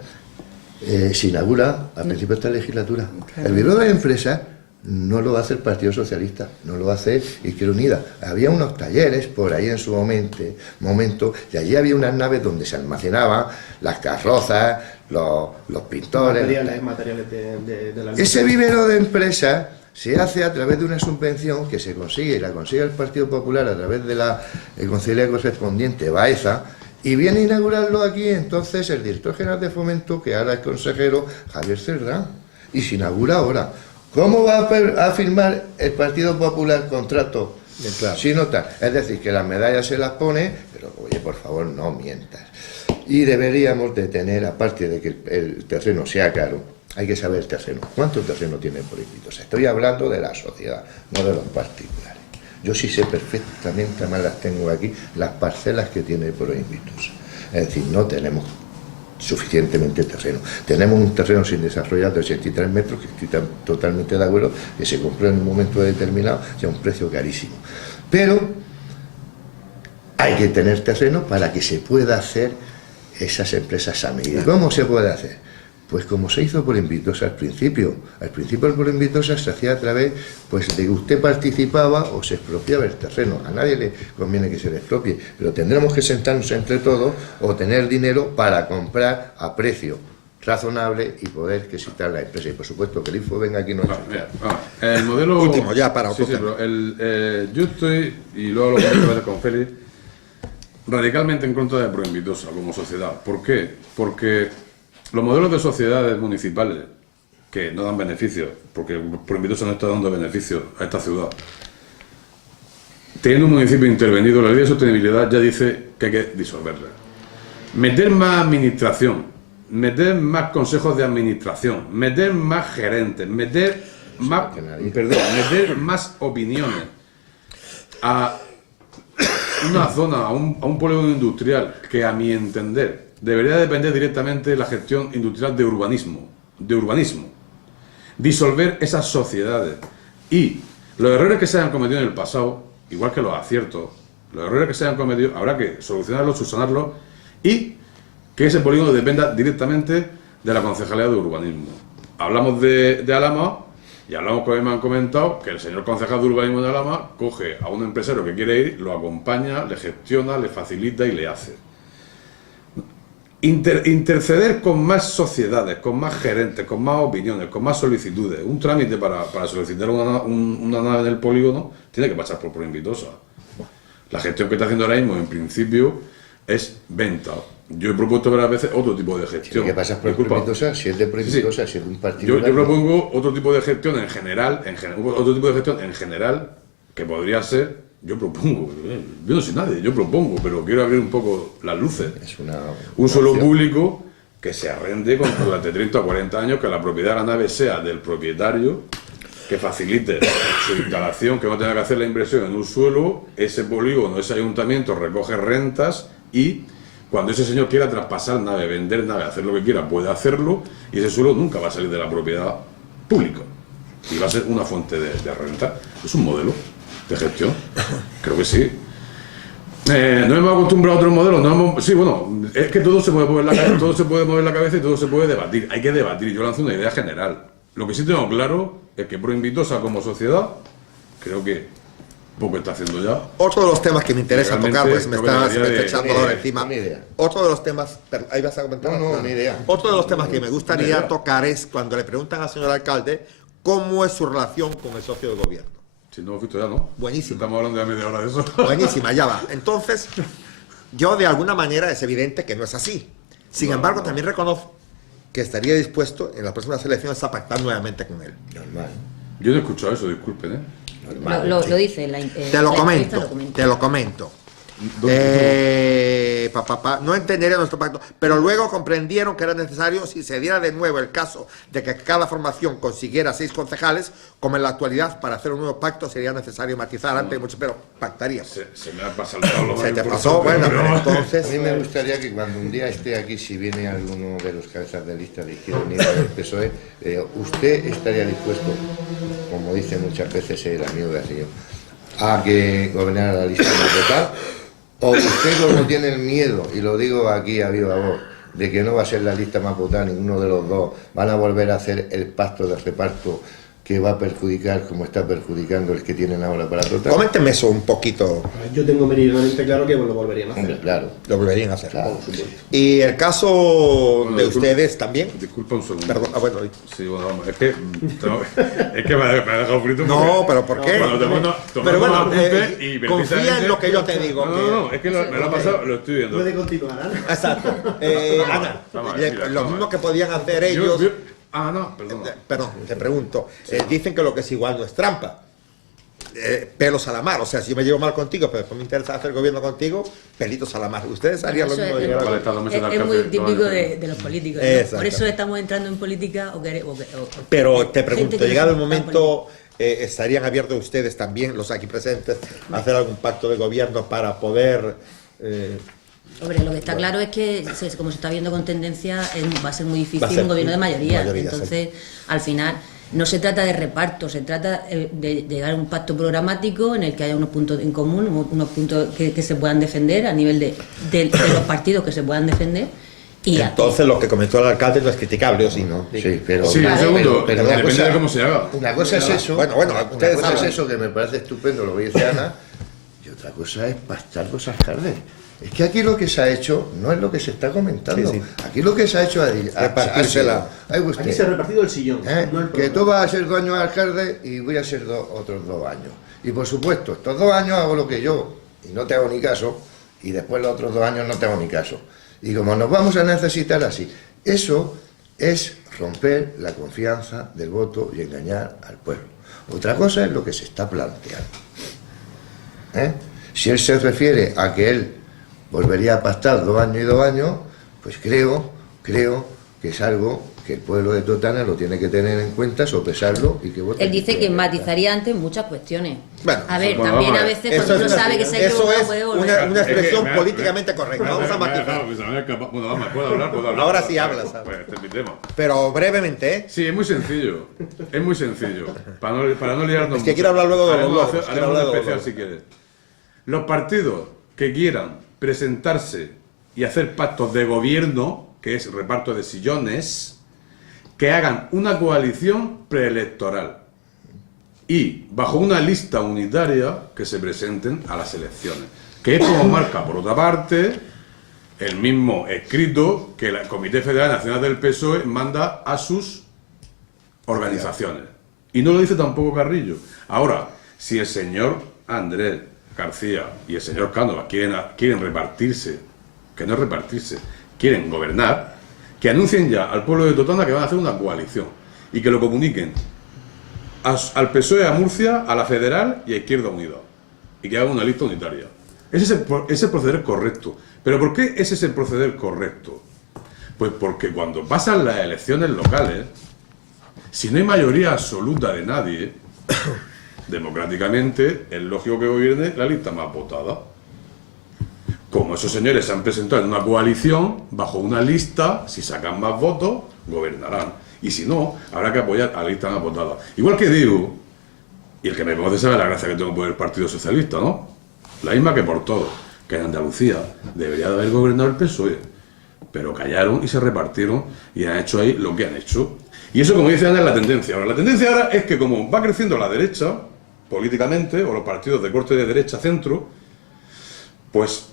se inaugura a principios de esta legislatura. El vivero de empresas no lo hace el Partido Socialista, no lo hace Izquierda Unida. Había unos talleres por ahí en su momento, y allí había unas naves donde se almacenaban las carrozas, los pintores. Materiales de la Ese vivero de empresas se hace a través de una subvención que se consigue, y la consigue el Partido Popular a través de la concejalía correspondiente, Baeza, y viene a inaugurarlo aquí entonces el director general de Fomento, que ahora es consejero, Javier Cerdán, y se inaugura ahora. ¿Cómo va a firmar el Partido Popular contrato Claro. si no tal? Es decir, que las medallas se las pone, pero oye, por favor, no mientas. Y deberíamos de tener, aparte de que el terreno sea caro, hay que saber el terreno. ¿Cuánto terreno tiene Proinvitosa? Estoy hablando de la sociedad, no de los particulares. Yo sí sé perfectamente, además las tengo aquí, las parcelas que tiene Proinvitosa. Es decir, no tenemos suficientemente terreno. Tenemos un terreno sin desarrollar de 83 metros, que estoy totalmente de acuerdo, que se compró en un momento determinado, y a un precio carísimo. Pero hay que tener terreno para que se pueda hacer esas empresas a medida. ¿Cómo se puede hacer? Pues como se hizo por Proinvitosa al principio. Al principio el Proinvitosa se hacía a través pues, de que usted participaba o se expropiaba el terreno. A nadie le conviene que se le expropie, pero tendremos que sentarnos entre todos o tener dinero para comprar a precio razonable y poder que citar la empresa. Y por supuesto que el IFO venga aquí y nos explique. El modelo... Último, ya para otro sí, pero yo estoy, y luego lo comento con Félix, radicalmente en contra de Proinvitosa como sociedad. ¿Por qué? Porque los modelos de sociedades municipales que no dan beneficios, porque Proinvitosa no está dando beneficios a esta ciudad, teniendo un municipio intervenido, la ley de sostenibilidad ya dice que hay que disolverla. Meter más administración, meter más consejos de administración, meter más gerentes, meter más opiniones a una zona, a un polígono industrial que, a mi entender, debería depender directamente de la gestión industrial de urbanismo. Disolver esas sociedades. Y los errores que se hayan cometido en el pasado, igual que los aciertos, los errores que se hayan cometido, habrá que solucionarlos, subsanarlos y que ese polígono dependa directamente de la Concejalía de Urbanismo. Hablamos de Alhama y hablamos, como me han comentado, que el señor concejal de Urbanismo de Alhama coge a un empresario que quiere ir, lo acompaña, le gestiona, le facilita y le hace. Interceder con más sociedades, con más gerentes, con más opiniones, con más solicitudes. Un trámite para solicitar una nave en el polígono tiene que pasar por Proinvitosa. La gestión que está haciendo ahora mismo, en principio, es venta. Yo he propuesto varias veces otro tipo de gestión. ¿Qué pasa por Proinvitosa? Si es de Proinvitosa, si es de un particular... Yo propongo otro tipo de gestión en general, que podría ser... Yo propongo, yo no soy nadie, yo propongo, pero quiero abrir un poco las luces. Es un suelo público que se arrende durante 30 o 40 años, que la propiedad de la nave sea del propietario, que facilite su instalación, que no tenga que hacer la inversión en un suelo, ese polígono, ese ayuntamiento recoge rentas y cuando ese señor quiera traspasar nave, vender nave, hacer lo que quiera, puede hacerlo y ese suelo nunca va a salir de la propiedad pública y va a ser una fuente de renta. Es un modelo de gestión, creo que sí. No hemos acostumbrado a otros modelos, sí, bueno, es que todo se puede mover la cabeza, todo se puede mover la cabeza y todo se puede debatir. Hay que debatir. Yo lanzo una idea general. Lo que sí tengo claro es que Proinvitosa como sociedad, creo que poco está haciendo ya. Otro de los temas que me interesa tocar, pues me estás echando ahora encima. Una idea. Otro de los temas, ahí vas a comentar. No, una idea. Otro de los temas que me gustaría tocar es cuando le preguntan al señor alcalde cómo es su relación con el socio de gobierno. Si no hemos visto ya, ¿no? Buenísimo. Estamos hablando de media hora de eso. Buenísima, ya va. Entonces, yo de alguna manera es evidente que no es así. Sin embargo, también reconozco que estaría dispuesto en las próximas elecciones a pactar nuevamente con él. Normal. Yo no he escuchado eso, disculpen, ¿eh? Normal. Lo dice la Te lo comento. No entendería nuestro pacto, pero luego comprendieron que era necesario, si se diera de nuevo el caso de que cada formación consiguiera 6 concejales, como en la actualidad, para hacer un nuevo pacto sería necesario matizar antes mucho, pero pactaríamos. Se me ha pasado el Se te pasó, bueno, pero entonces... A mí me gustaría que cuando un día esté aquí, si viene alguno de los cabezas de lista de Izquierda Unida del PSOE, usted estaría dispuesto, como dice muchas veces el amigo de señor, a que gobernara la lista más votada, o usted como tiene el miedo, y lo digo aquí a viva voz, de que no va a ser la lista más votada, ninguno de los dos, van a volver a hacer el pacto de reparto que va a perjudicar como está perjudicando el que tienen ahora para total. Coménteme eso un poquito. Yo tengo meridianamente claro que lo volverían a hacer. Hombre, claro. Lo volverían a hacer. Claro. Y el caso de disculpa, ustedes también. Disculpa un segundo. Perdón, bueno. Sí, bueno, vamos, es que me ha dejado frito. No, pero ¿por qué? Pero bueno, confía en lo que yo te digo. No, es que me lo ha pasado, lo estoy viendo. Puede continuar, Ana. Exacto. Ana, lo mismo que podían hacer ellos. No, perdón. Perdón, te pregunto. Dicen que lo que es igual no es trampa. pelos a la mar. O sea, si yo me llevo mal contigo, pero después me interesa hacer gobierno contigo, pelitos a la mar. Ustedes harían lo Eso mismo. es- de Igual está 2 meses en la Es muy cárcel, típico 2 años. de los políticos, ¿no? Exacto. Por eso estamos entrando en política Pero te gente pregunto, que no llegado el son tan momento, ¿estarían abiertos ustedes también, los aquí presentes, a hacer algún pacto de gobierno para poder... Hombre, lo que está claro es que, como se está viendo con tendencia, va a ser muy Va a difícil ser un gobierno de mayoría. mayoría, Entonces, al final, no se trata de reparto, se trata de llegar a un pacto programático en el que haya unos puntos en común, unos puntos que se puedan defender a nivel de los partidos que se puedan defender. Y Entonces, lo que comentó el alcalde no es criticable, ¿o sí? No, sí, pero... Sí, un segundo, pero una depende cosa- de cómo se haga. Una cosa es eso, Bueno, una ustedes cosa es saben. eso que me parece estupendo, lo que dice Ana, y otra cosa es pactar cosas tardes. Es que aquí lo que se ha hecho no es lo que se está comentando. Sí, Aquí lo que se ha hecho Repartírsela. Aquí se ha repartido el sillón, no el que programa. tú vas a ser 2 años alcalde y voy a ser otros 2 años. Y por supuesto, estos 2 años hago lo que yo y no te hago ni caso, y después los otros 2 años no te hago ni caso. Y como nos vamos a necesitar así, eso es romper la confianza del voto y engañar al pueblo. Otra cosa es lo que se está planteando. Si él se refiere a que él volvería a pactar 2 años y 2 años, pues creo que es algo que el pueblo de Totana lo tiene que tener en cuenta, sopesarlo y que vote. él dice que matizaría antes muchas cuestiones. Bueno, a ver, bueno, también vamos a a ver. veces cuando uno sabe que se ha eso equivocado es puede volver. una expresión Es que políticamente correcta. Vamos a matizar. Bueno, vamos, ¿puedo hablar? ¿Puedo hablar? Ahora sí hablas, Pues ¿sabes? este es mi tema. Pero brevemente, ¿eh? Sí, es muy sencillo. Es muy sencillo. Para no liarnos Es que mucho. quiero hablar luego de los Haremos logros, hacer- quiero haremos hablar un de los especial logros. si quieres. Los partidos que quieran presentarse y hacer pactos de gobierno, que es reparto de sillones, que hagan una coalición preelectoral y bajo una lista unitaria que se presenten a las elecciones. Que es como marca, por otra parte, el mismo escrito que el Comité Federal Nacional del PSOE manda a sus organizaciones. Y no lo dice tampoco Carrillo. Ahora, si el señor Andrés García y el señor Cánovas quieren repartirse, que no es repartirse, quieren gobernar, que anuncien ya al pueblo de Totana que van a hacer una coalición y que lo comuniquen al PSOE, a Murcia, a la Federal y a Izquierda Unida y que hagan una lista unitaria. Ese es el proceder correcto. ¿Pero por qué ese es el proceder correcto? Pues porque cuando pasan las elecciones locales, si no hay mayoría absoluta de nadie, democráticamente es lógico que gobierne la lista más votada. Como esos señores se han presentado en una coalición, bajo una lista, si sacan más votos, gobernarán. Y si no, habrá que apoyar a la lista más votada. Igual que digo, y el que me conoce sabe la gracia que tengo por el Partido Socialista, ¿no? La misma que por todos, que en Andalucía debería de haber gobernado el PSOE. Pero callaron y se repartieron y han hecho ahí lo que han hecho. Y eso, como dice Ana, es la tendencia. Ahora, la tendencia ahora es que como va creciendo la derecha, políticamente, o los partidos de corte de derecha-centro, pues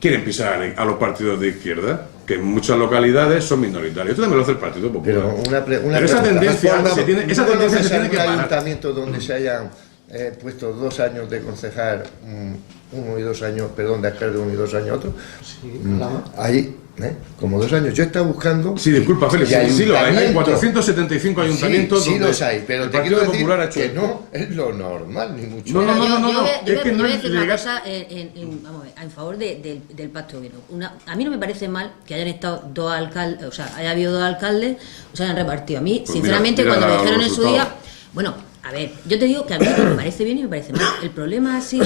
quieren pisar a los partidos de izquierda, que en muchas localidades son minoritarios. Esto también lo hace el Partido Popular. Pero una Pero esa pregunta. tendencia se tiene, esa ¿No tendencia se conoces tiene que algún parar. ayuntamiento donde se hayan puesto 2 años de concejal, 1 y 2 años, perdón, de alcalde 1 y 2 años otro? Sí, Ahí, como 2 años. Yo estaba buscando... Sí, disculpa, Félix, y sí lo hay. Hay ayuntamientos. 475 ayuntamientos Sí, donde los hay, pero el te Partido quiero decir Popular ha hecho que esto. no es lo normal, ni mucho No, menos. no, no, no, Yo no, voy es que no a es decir una llegar- cosa vamos a ver, en favor del pacto de gobierno. A mí no me parece mal que hayan estado 2 alcaldes, o sea, haya habido 2 alcaldes, o se hayan repartido. A mí, Pues sinceramente, mira cuando me los dijeron en su resultados. día, bueno, a ver, yo te digo que a mí me parece bien y me parece mal. El problema ha sido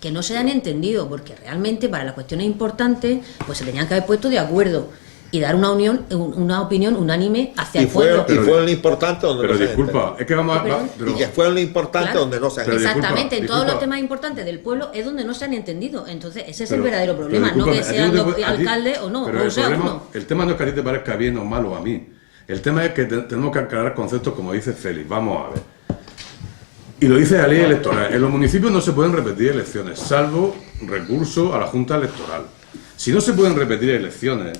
que no se hayan entendido, porque realmente para las cuestiones importantes, pues se tenían que haber puesto de acuerdo y dar una opinión unánime hacia Y el pueblo. fue lo importante donde Pero no se disculpa, es que vamos a... Pero- pero- y que fue lo importante Claro. donde no se han Pero disculpa, Exactamente, en todos los disculpa. temas importantes del pueblo es donde no se han entendido. Entonces, ese es el pero- verdadero pero problema, no que discúlpame, a ti sean te dos puede- a ti- alcaldes o no, pero o el sea problema- uno. El tema no es que a ti te parezca bien o malo a mí. El tema es que tenemos que aclarar conceptos como dice Félix. Vamos a ver. Y lo dice la ley electoral. En los municipios no se pueden repetir elecciones, salvo recurso a la Junta Electoral. Si no se pueden repetir elecciones,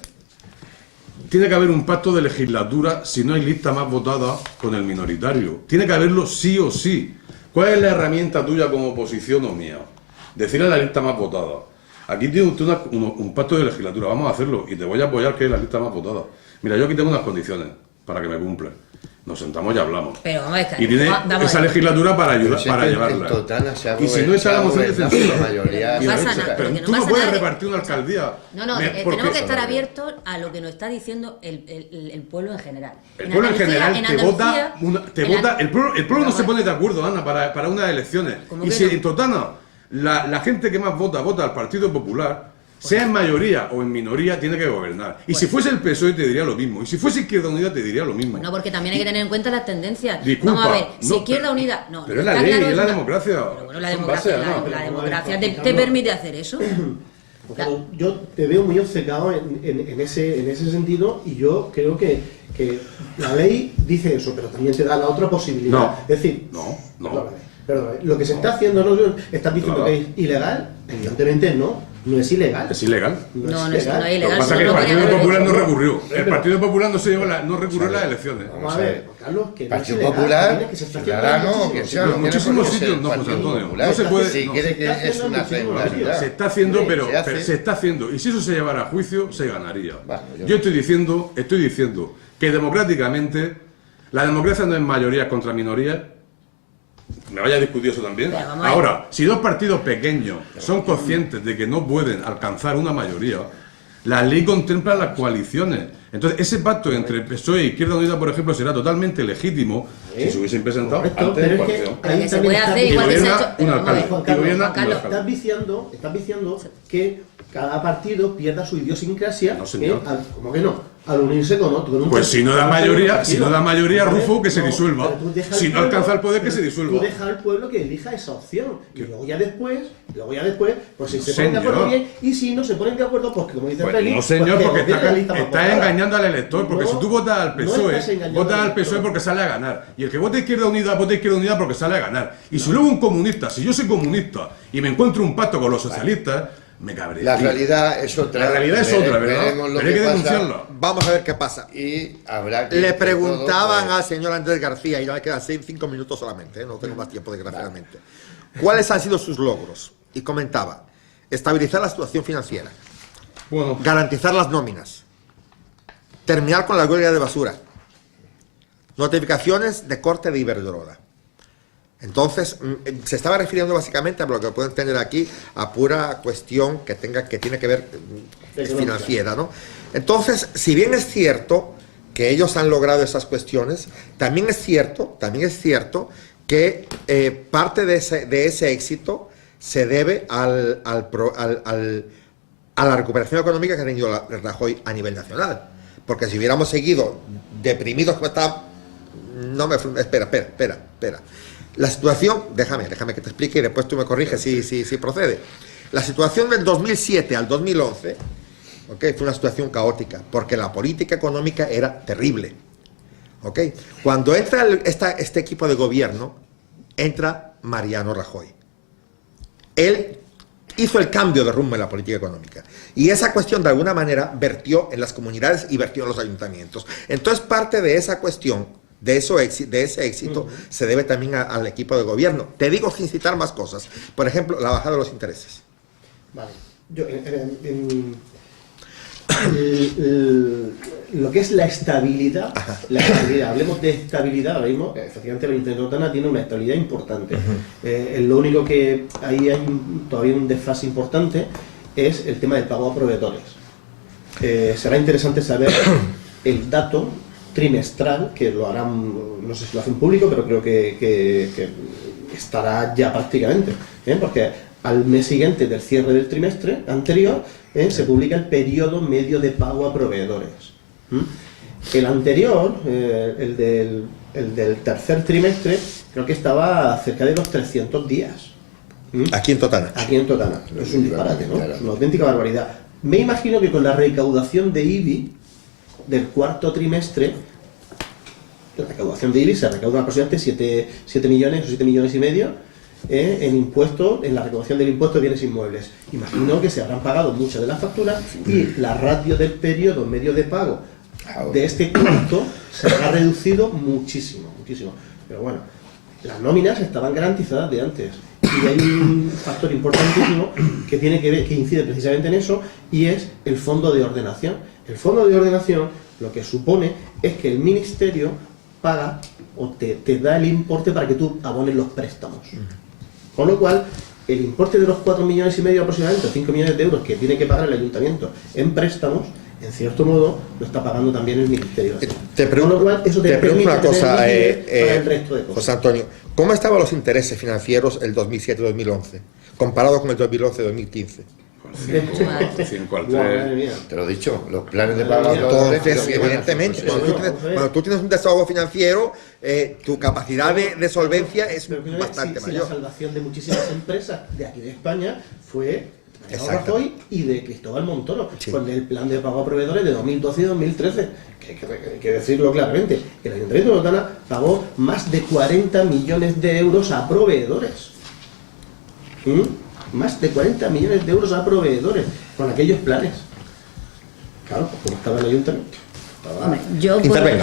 tiene que haber un pacto de legislatura si no hay lista más votada con el minoritario. Tiene que haberlo sí o sí. ¿Cuál es la herramienta tuya como oposición o mía? Decirle a la lista más votada. Aquí tiene usted un pacto de legislatura, vamos a hacerlo y te voy a apoyar que es la lista más votada. Mira, yo aquí tengo unas condiciones para que me cumplan. nos sentamos y hablamos. Pero vamos a ver, Y tiene esa legislatura para ayudar, para llevarla. Y si no es a la moción de censura, mayoría. No pasa nada, pero porque tú no no pasa puedes nada. repartir una alcaldía. No, tenemos que estar abiertos a lo que nos está diciendo el pueblo en general. El pueblo en general te vota. El pueblo no se pone de acuerdo, Ana, para unas elecciones. Y si en Totana la gente que más vota al Partido Popular, sea en mayoría o en minoría, tiene que gobernar. Y si fuese el PSOE te diría lo mismo. Y si fuese Izquierda Unida te diría lo mismo. No, porque también hay que tener en cuenta las tendencias. Disculpa, vamos a ver, si no, Izquierda Unida... No, pero es la está ley, claro, es la democracia. Pero bueno, la Son democracia, bases, ¿no? la democracia te permite hacer eso. Claro, yo te veo muy obcecado en ese sentido, y yo creo que la ley dice eso, pero también te da la otra posibilidad. No. Es decir, No. Perdóname, lo que se está haciendo, ¿no? ¿Estás diciendo que es ilegal? Evidentemente no es ilegal. Es ilegal. No es Lo que ilegal. pasa es que el no Partido podrían haber Popular no hecho. recurrió. El Partido Popular no recurrió a las elecciones. Vamos a ver, Carlos, que Partido no es ilegal, Popular, que se está haciendo Ciudadano, que sea, En lo que muchísimos es el sitios no, José Partido Antonio. Popular. No se puede. Si no. quiere que Se es está una haciendo irregularidad. Se está haciendo, pero Se hace. se está haciendo. Y si eso se llevara a juicio, se ganaría. Bueno, Yo estoy diciendo que democráticamente la democracia no es mayoría contra minorías. Me vaya a discutir eso también. Pero vamos a ver. Ahora, si dos partidos pequeños son conscientes de que no pueden alcanzar una mayoría, la ley contempla las coaliciones. Entonces, ese pacto entre PSOE e Izquierda Unida, por ejemplo, será totalmente legítimo si se hubiesen presentado Correcto, antes de pero es que coalición. Pero ahí que se también puede está hacer igual que se ha gobierna hecho. un Vamos a ver, alcalde. Juan Carlos, gobierna Juan Carlos, un alcalde. estás viciando que cada partido pierda su idiosincrasia, No, señor. ¿cómo que no? Al unirse con otro. Pues si no da mayoría, ¿Vale? Rufo, que se No, disuelva. pero tú deja Si al no pueblo- alcanza el poder, que se disuelva. Tú deja al pueblo que elija esa opción. Y luego ya después, pues si se ponen de Señor. acuerdo bien, y si no se ponen de acuerdo, pues que como dice Pues Félix, no, señor, pues que porque gobierne la lista más estás votada. engañando al elector. Porque No, si tú votas al no PSOE, estás engañando votas al al PSOE elector. porque sale a ganar. Y el que vote Izquierda Unida porque sale a ganar. Y si luego un comunista, si yo soy comunista y me encuentro un pacto con los socialistas, me cabrearía. La realidad es otra. La realidad es otra, ¿verdad? Veremos lo Pero hay que pasa denunciarla. Vamos a ver qué pasa. Y habrá que. Le entre preguntaban todos, al señor Andrés García, y ya me quedan 5 minutos solamente, no tengo más tiempo desgraciadamente, ¿cuáles han sido sus logros? Y comentaba, estabilizar la situación financiera, Bueno, garantizar las nóminas, terminar con la huelga de basura, notificaciones de corte de Iberdrola. Entonces, se estaba refiriendo básicamente a lo que pueden tener aquí, a pura cuestión que tiene que ver financiera, ¿no? Entonces, si bien es cierto que ellos han logrado esas cuestiones, también es cierto que parte de ese éxito se debe a la recuperación económica que ha tenido Rajoy a nivel nacional. Porque si hubiéramos seguido deprimidos como está, espera. La situación, déjame que te explique y después tú me corriges si procede. La situación del 2007 al 2011, fue una situación caótica, porque la política económica era terrible. Cuando entra este equipo de gobierno, entra Mariano Rajoy. Él hizo el cambio de rumbo en la política económica. Y esa cuestión, de alguna manera, vertió en las comunidades y vertió en los ayuntamientos. Entonces, parte de esa cuestión, de ese éxito, se debe también al equipo de gobierno. Te digo sin citar más cosas. Por ejemplo, la bajada de los intereses. Vale. Yo, lo que es la estabilidad, hablemos de estabilidad ahora mismo, efectivamente el Ayuntamiento de Totana tiene una estabilidad importante. Lo único que ahí hay todavía un desfase importante es el tema del pago a proveedores. Será interesante saber el dato trimestral, que lo harán, no sé si lo hacen público, pero creo que estará ya prácticamente, porque al mes siguiente del cierre del trimestre anterior se publica el periodo medio de pago a proveedores. El anterior, el del tercer trimestre, creo que estaba cerca de los 300 días. Aquí en Totana. Aquí en Totana. Es un disparate, ¿no? Es una auténtica barbaridad. Me imagino que con la recaudación de IBI del cuarto trimestre, la recaudación de IBI se recauda aproximadamente 7 millones o 7 millones y medio en impuestos, en la recaudación del impuesto de bienes inmuebles. Imagino que se habrán pagado muchas de las facturas y la ratio del periodo medio de pago de este cuarto se habrá reducido muchísimo. Pero bueno, las nóminas estaban garantizadas de antes. Y hay un factor importantísimo que tiene que ver, que incide precisamente en eso, y es el fondo de ordenación. El fondo de ordenación lo que supone es que el Ministerio paga o te da el importe para que tú abones los préstamos. Con lo cual, el importe de los 4,5 millones aproximadamente, 5 millones de euros que tiene que pagar el ayuntamiento en préstamos, en cierto modo, lo está pagando también el Ministerio de Hacienda. Con lo cual, eso te pregunto permite una cosa, tener liquidez para el resto de cosas. José Antonio, ¿cómo estaban los intereses financieros el 2007-2011, comparado con el 2011-2015? 5 al Guau, 3. madre mía. Te lo he dicho, los planes de pago. Entonces, evidentemente, Vamos a ver. cuando tú tienes un desahogo financiero, tu capacidad de solvencia es Pero que bastante si la mayor. salvación de muchísimas empresas de aquí de España fue de Exacto. Rajoy y de Cristóbal Montoro, Sí. con el plan de pago a proveedores de 2012 y 2013. Que hay que decirlo claramente. El Ayuntamiento de Botana pagó más de 40 millones de euros a proveedores. Más de 40 millones de euros a proveedores con aquellos planes. Claro, pues como estaba el Ayuntamiento. Hombre,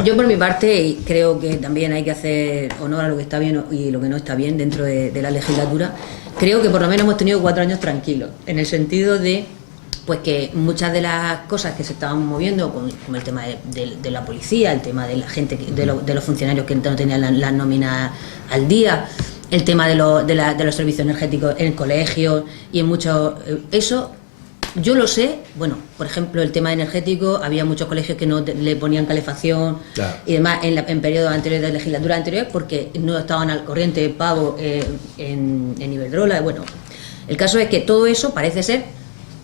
yo por mi parte creo que también hay que hacer honor a lo que está bien y lo que no está bien dentro de la legislatura. Creo que por lo menos hemos tenido 4 años tranquilos, en el sentido de pues que muchas de las cosas que se estaban moviendo, como el tema de la policía, el tema de la gente, de los funcionarios que no tenían las nóminas al día, el tema de los servicios energéticos en colegios y en muchos... Eso yo lo sé, bueno, por ejemplo, el tema energético, había muchos colegios que no le ponían calefacción y demás en periodos anteriores de legislatura anteriores porque no estaban al corriente de pago en Iberdrola. Bueno, el caso es que todo eso parece ser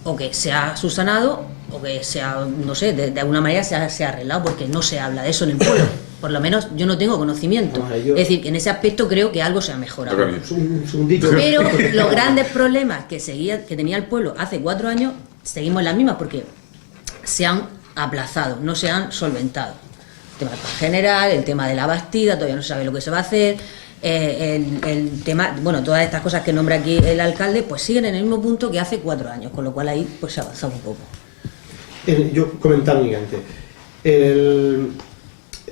o que se ha subsanado o que sea, no sé, de alguna manera se ha arreglado porque no se habla de eso en el pueblo. Por lo menos yo no tengo conocimiento. Es decir, que en ese aspecto creo que algo se ha mejorado. Un segundito. Pero los grandes problemas que tenía el pueblo hace 4 años, seguimos en las mismas porque se han aplazado, no se han solventado. El tema del plan general, el tema de la Bastida, todavía no se sabe lo que se va a hacer. El tema, bueno, todas estas cosas que nombra aquí el alcalde, pues siguen en el mismo punto que hace 4 años, con lo cual ahí pues se ha avanzado un poco. Yo comentaba únicamente. El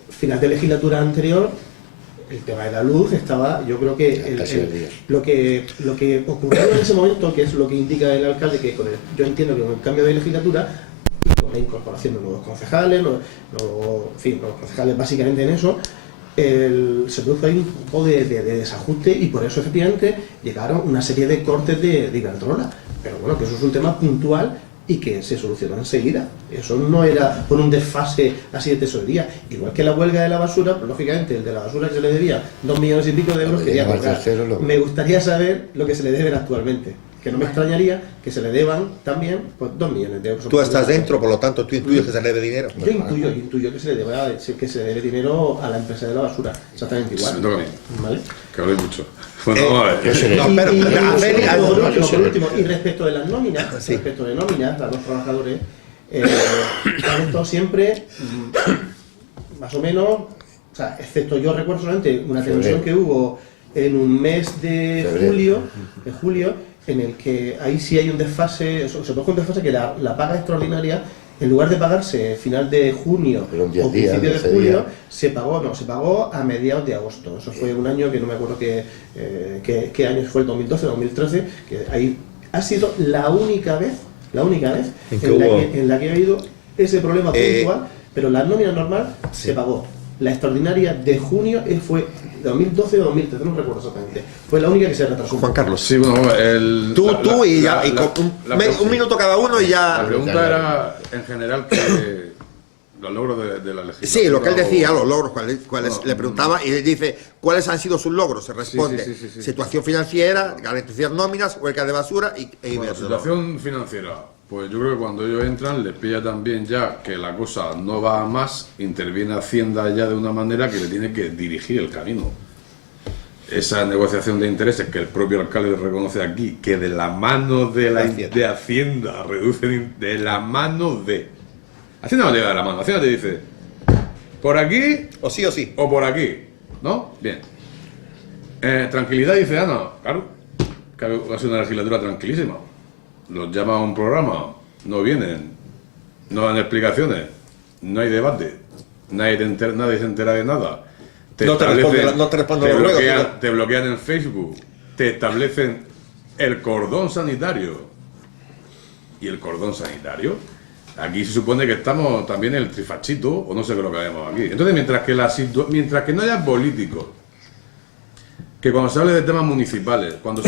final de legislatura anterior, el tema de la luz estaba, yo creo que lo que ocurrió en ese momento, que es lo que indica el alcalde, que yo entiendo que con el cambio de legislatura y con la incorporación de nuevos concejales, nuevos concejales básicamente en eso, se produjo ahí un poco de desajuste y por eso efectivamente llegaron una serie de cortes de Iberdrola. Pero bueno, que eso es un tema puntual y que se solucionó enseguida. Eso no era por un desfase así de tesorería. Igual que la huelga de la basura, pues, lógicamente el de la basura que se le debía 2 millones y pico de euros quería cobrar. Me gustaría saber lo que se le deben actualmente. Que no me extrañaría que se le deban también pues, 2 millones de euros. Tú estás dentro, por lo tanto, tú intuyes que se le debe dinero. Yo intuyo que se le debe dinero a la empresa de la basura. Exactamente igual. Me toca a mí. ¿Vale? Que habléis mucho. Bueno, vamos a ver. Por último, y respecto de las nóminas, respecto de nóminas a los trabajadores, han estado siempre más o menos, o sea, excepto yo recuerdo solamente una televisión que hubo en un mes de julio, en el que ahí sí hay un desfase, se produjo un desfase que la paga extraordinaria, en lugar de pagarse final de junio o principio de julio, se pagó a mediados de agosto. Eso fue un año que no me acuerdo qué año fue, el 2012 o 2013, que ahí ha sido la única vez en la que ha habido ese problema puntual, pero la nómina normal se pagó. La extraordinaria de junio fue 2012 o 2013, no recuerdo exactamente. Fue la única que se retrasó. Juan Carlos. Sí, bueno, Tú y ya, un minuto cada uno y ya. La pregunta era, en general, que los logros de la legislatura. Sí, lo que él decía, los logros, cuáles le preguntaba y él dice, ¿cuáles han sido sus logros? Se responde, sí. situación financiera, garantizar nóminas, huelga de basura y Bueno, situación financiera. Pues yo creo que cuando ellos entran les pilla también ya que la cosa no va a más, interviene Hacienda ya de una manera que le tiene que dirigir el camino. Esa negociación de intereses que el propio alcalde reconoce aquí, que de la mano de Hacienda reducen de la mano de... Hacienda no te da de la mano, Hacienda te dice, por aquí o sí o sí. o por aquí, ¿no? Bien. Tranquilidad, dice Ana, claro, que ha sido una legislatura tranquilísima. Los llama a un programa, no vienen, no dan explicaciones, no hay debate, nadie se entera de nada. Te bloquean en Facebook, te establecen el cordón sanitario. Y el cordón sanitario, Aquí se supone que estamos también en el trifachito, o no sé qué es lo que haremos aquí. Entonces, mientras que no haya políticos, que cuando se hable de temas municipales, cuando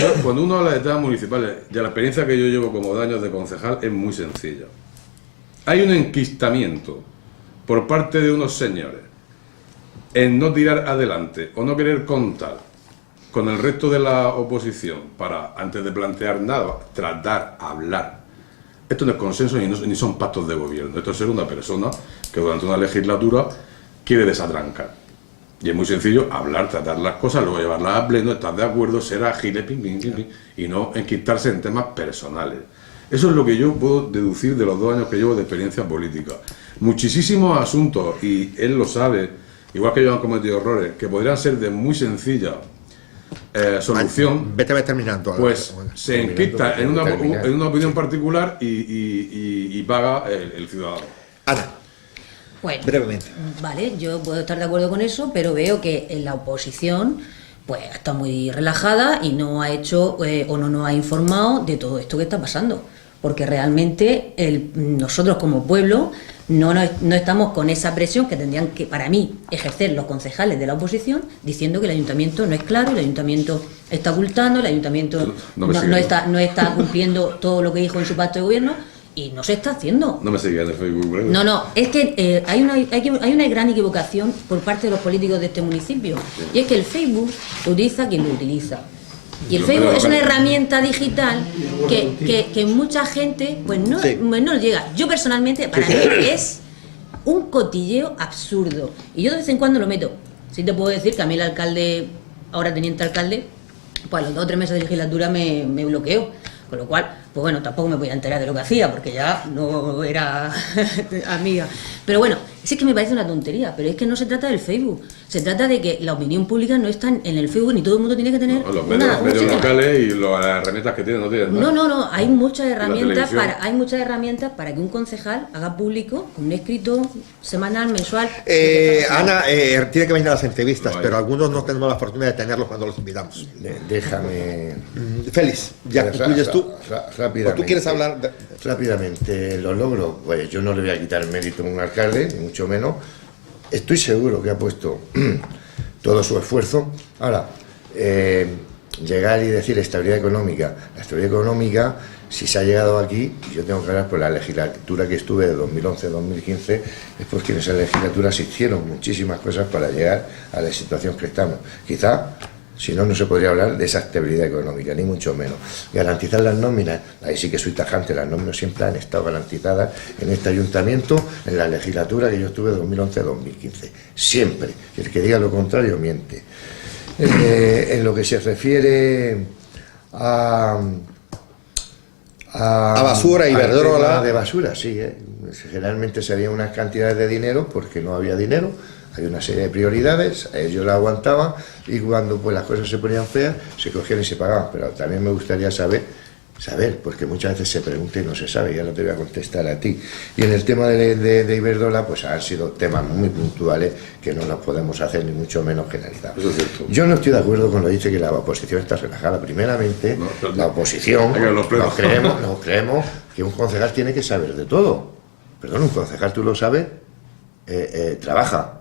uno habla de temas municipales, ya la experiencia que yo llevo como de años de concejal es muy sencilla. Hay un enquistamiento por parte de unos señores en no tirar adelante o no querer contar con el resto de la oposición para, antes de plantear nada, tratar, hablar. Esto no es consenso ni son pactos de gobierno. Esto es ser una persona que durante una legislatura quiere desatrancar. Y es muy sencillo hablar, tratar las cosas, luego llevarlas a pleno, estar de acuerdo, ser ágiles, y no enquistarse en temas personales. Eso es lo que yo puedo deducir de los 2 años que llevo de experiencia política. Muchísimos asuntos, y él lo sabe, igual que ellos han cometido errores, que podrían ser de muy sencilla solución. Vete terminando. Pues se enquista en una opinión particular y paga el ciudadano. Ana, Bueno, brevemente. vale, yo puedo estar de acuerdo con eso, pero veo que en la oposición pues está muy relajada y no ha hecho o no nos ha informado de todo esto que está pasando. Porque realmente nosotros como pueblo no estamos con esa presión que tendrían que, para mí, ejercer los concejales de la oposición, diciendo que el ayuntamiento no es claro, el ayuntamiento está ocultando, el ayuntamiento no está cumpliendo todo lo que dijo en su pacto de gobierno, y no se está haciendo. No me sigas en el Facebook. ¿verdad? No, es que hay una gran equivocación por parte de los políticos de este municipio, y es que el Facebook lo utiliza quien lo utiliza. Y el Facebook es una herramienta digital que mucha gente pues no llega. Yo personalmente, para mí es un cotilleo absurdo. Y yo de vez en cuando lo meto. Sí te puedo decir que a mí el alcalde, ahora teniente alcalde, pues a los 2 o 3 meses de legislatura me bloqueó. Con lo cual, pues bueno, tampoco me voy a enterar de lo que hacía, porque ya no era amiga. Pero bueno, sí que me parece una tontería, pero es que no se trata del Facebook. Se trata de que la opinión pública no está en el Facebook, ni todo el mundo tiene que tener los medios locales y las herramientas que tienen no tienen nada. No, hay muchas herramientas para que un concejal haga público un escrito semanal, mensual. Ana, tiene que venir a las entrevistas, pero algunos no tenemos la fortuna de tenerlos cuando los invitamos. Déjame... Félix, ya concluyes tú. Rápidamente. ¿O tú quieres hablar? Rápidamente, los logros, pues yo no le voy a quitar el mérito a un alcalde, ni mucho menos. Estoy seguro que ha puesto todo su esfuerzo. Ahora, llegar y decir estabilidad económica. La estabilidad económica, si se ha llegado aquí, y yo tengo que hablar por la legislatura que estuve de 2011-2015, es porque en esa legislatura se hicieron muchísimas cosas para llegar a la situación que estamos. Quizá, si no, no se podría hablar de esa estabilidad económica, ni mucho menos. Garantizar las nóminas, ahí sí que soy tajante, las nóminas siempre han estado garantizadas en este ayuntamiento, en la legislatura que yo estuve de 2011-2015. Siempre. Y el que diga lo contrario, miente. En lo que se refiere a basura y Iberdrola. De basura, sí. Generalmente se habían unas cantidades de dinero porque no había dinero. Hay una serie de prioridades, ellos la aguantaban y cuando pues las cosas se ponían feas, se cogían y se pagaban. Pero también me gustaría saber, porque muchas veces se pregunta y no se sabe, ya no te voy a contestar a ti. Y en el tema de Iberdrola, pues han sido temas muy puntuales que no los podemos hacer ni mucho menos generalizados. Eso es cierto. Yo no estoy de acuerdo con lo que dice que la oposición está relajada. Primeramente, la oposición, nos creemos que un concejal tiene que saber de todo. Perdón, un concejal, tú lo sabes, trabaja.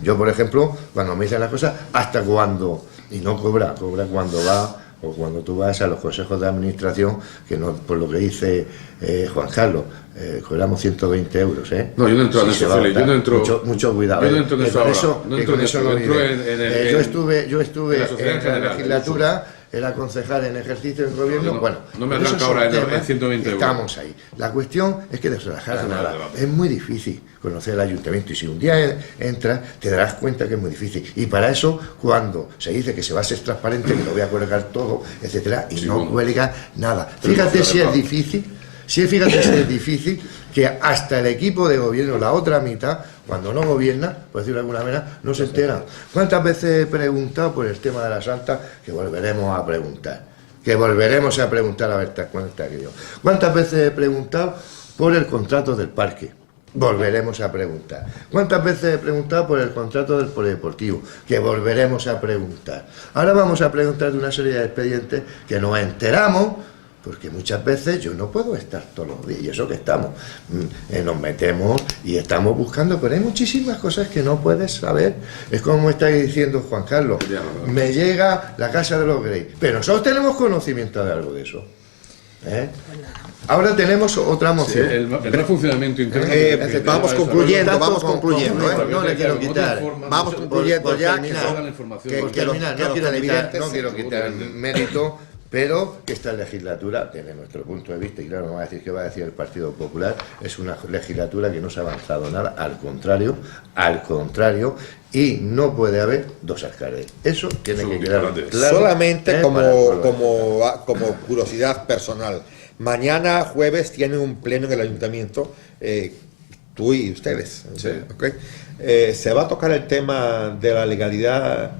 Yo, por ejemplo, cuando me dicen las cosas, hasta cuando, y no cobra cuando va, o cuando tú vas a los consejos de administración, que no, por lo que dice Juan Carlos, cobramos 120 euros, ¿eh? No, yo no entro en eso, Félix, yo no entro... Mucho cuidado. Yo no entro en eso ahora. Yo estuve en la legislatura, era concejal en ejercicio del gobierno, no me arranca ahora en 120 euros. Estamos ahí. La cuestión es que desrelajar nada. Es muy difícil conocer el ayuntamiento y si un día entras te darás cuenta que es muy difícil. Y para eso, cuando se dice que se va a ser transparente, que lo voy a cuelgar todo, etcétera, y no cuelga nada. Fíjate si es difícil. Fíjate si es difícil que hasta el equipo de gobierno, la otra mitad, cuando no gobierna, por decirlo de alguna manera, no se enteran. ¿Cuántas veces he preguntado por el tema de la Santa? Que volveremos a preguntar. A ver cuándo está aquello. ¿Cuántas veces he preguntado por el contrato del parque? Volveremos a preguntar. ¿Cuántas veces he preguntado por el contrato del polideportivo? Que volveremos a preguntar. Ahora vamos a preguntar de una serie de expedientes que nos enteramos porque muchas veces yo no puedo estar todos los días, y eso que estamos, nos metemos y estamos buscando, pero hay muchísimas cosas que no puedes saber. Es como está diciendo Juan Carlos, me llega la casa de los Grey, pero nosotros tenemos conocimiento de algo de eso. Ahora tenemos otra moción. Sí, el mal funcionamiento interno. Vamos concluyendo, No le quiero quitar. Vamos concluyendo ya, Por terminar, no quiero quitar mérito, pero que esta legislatura, desde nuestro punto de vista, y claro, no va a decir qué va a decir el Partido Popular, es una legislatura que no se ha avanzado nada, al contrario, y no puede haber dos alcaldes. Eso tiene que quedar claro. Solamente como curiosidad personal. Mañana jueves tienen un pleno en el ayuntamiento, tú y ustedes. Sí. ¿Okay? ¿Se va a tocar el tema de la legalidad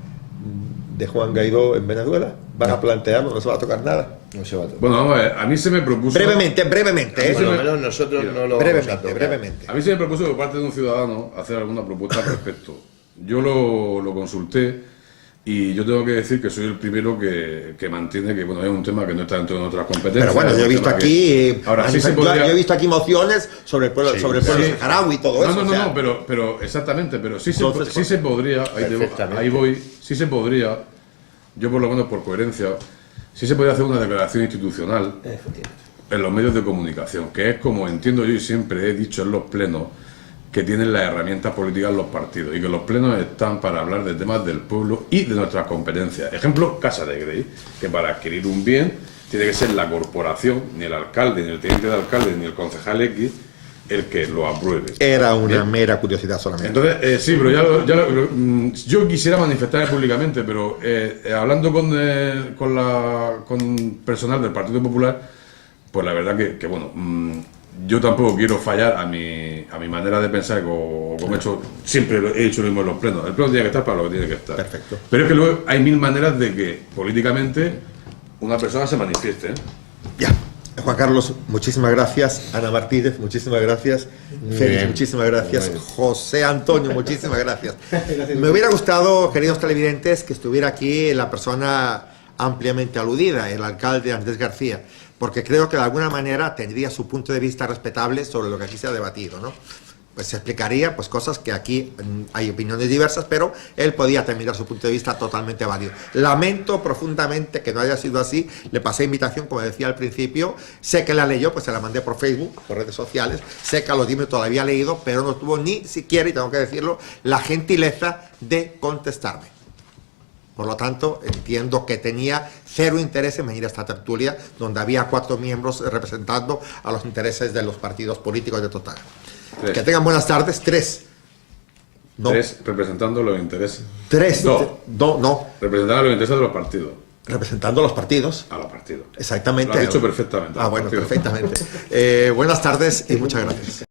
de Juan Guaidó en Venezuela? ¿Van a plantearlo? ¿No se va a tocar nada? No se va a tocar. Bueno, vamos a ver, a mí se me propuso... Brevemente. Por lo menos nosotros no lo vamos a tocar. Brevemente. A mí se me propuso por parte de un ciudadano hacer alguna propuesta al respecto. Yo lo consulté y yo tengo que decir que soy el primero que mantiene que bueno, es un tema que no está dentro de nuestras competencias. Pero bueno, yo he visto aquí Ahora, sí se podría... yo he visto aquí mociones sobre el pueblo, saharaui y todo eso. No, pero exactamente, pero sí se podría, ahí voy, sí se podría, yo por lo menos por coherencia, sí se podría hacer una declaración institucional en los medios de comunicación, que es como entiendo yo y siempre he dicho en los plenos, que tienen las herramientas políticas los partidos y que los plenos están para hablar de temas del pueblo y de nuestras competencias. Ejemplo, Casa de Grey, que para adquirir un bien tiene que ser la corporación, ni el alcalde, ni el teniente de alcalde, ni el concejal X, el que lo apruebe. Era una mera curiosidad solamente. Entonces, sí, pero yo quisiera manifestar públicamente, pero hablando con personal del Partido Popular, pues la verdad que bueno... yo tampoco quiero fallar a mi manera de pensar, como he hecho, siempre he hecho lo mismo en los plenos. El pleno tiene que estar para lo que tiene que estar. Perfecto. Pero es que luego hay mil maneras de que políticamente una persona se manifieste. Ya. Juan Carlos, muchísimas gracias. Ana Martínez, muchísimas gracias. Félix, muchísimas gracias. José Antonio, muchísimas gracias. Me hubiera gustado, queridos televidentes, que estuviera aquí la persona ampliamente aludida, el alcalde Andrés García, porque creo que de alguna manera tendría su punto de vista respetable sobre lo que aquí se ha debatido, ¿no? Pues se explicaría pues cosas que aquí hay opiniones diversas, pero él podía terminar su punto de vista totalmente válido. Lamento profundamente que no haya sido así. Le pasé invitación, como decía al principio. Sé que la leyó, pues se la mandé por Facebook, por redes sociales. Sé que a los Dime todavía ha leído, pero no tuvo ni siquiera, y tengo que decirlo, la gentileza de contestarme. Por lo tanto, entiendo que tenía cero interés en venir a esta tertulia, donde había 4 miembros representando a los intereses de los partidos políticos de Total. 3. Que tengan buenas tardes. 3. No. 3 representando los intereses. 3. No. No. Representando los intereses de los partidos. Representando a los partidos. A los partidos. Exactamente. Lo has dicho perfectamente. Bueno, perfectamente. Buenas tardes y muchas gracias.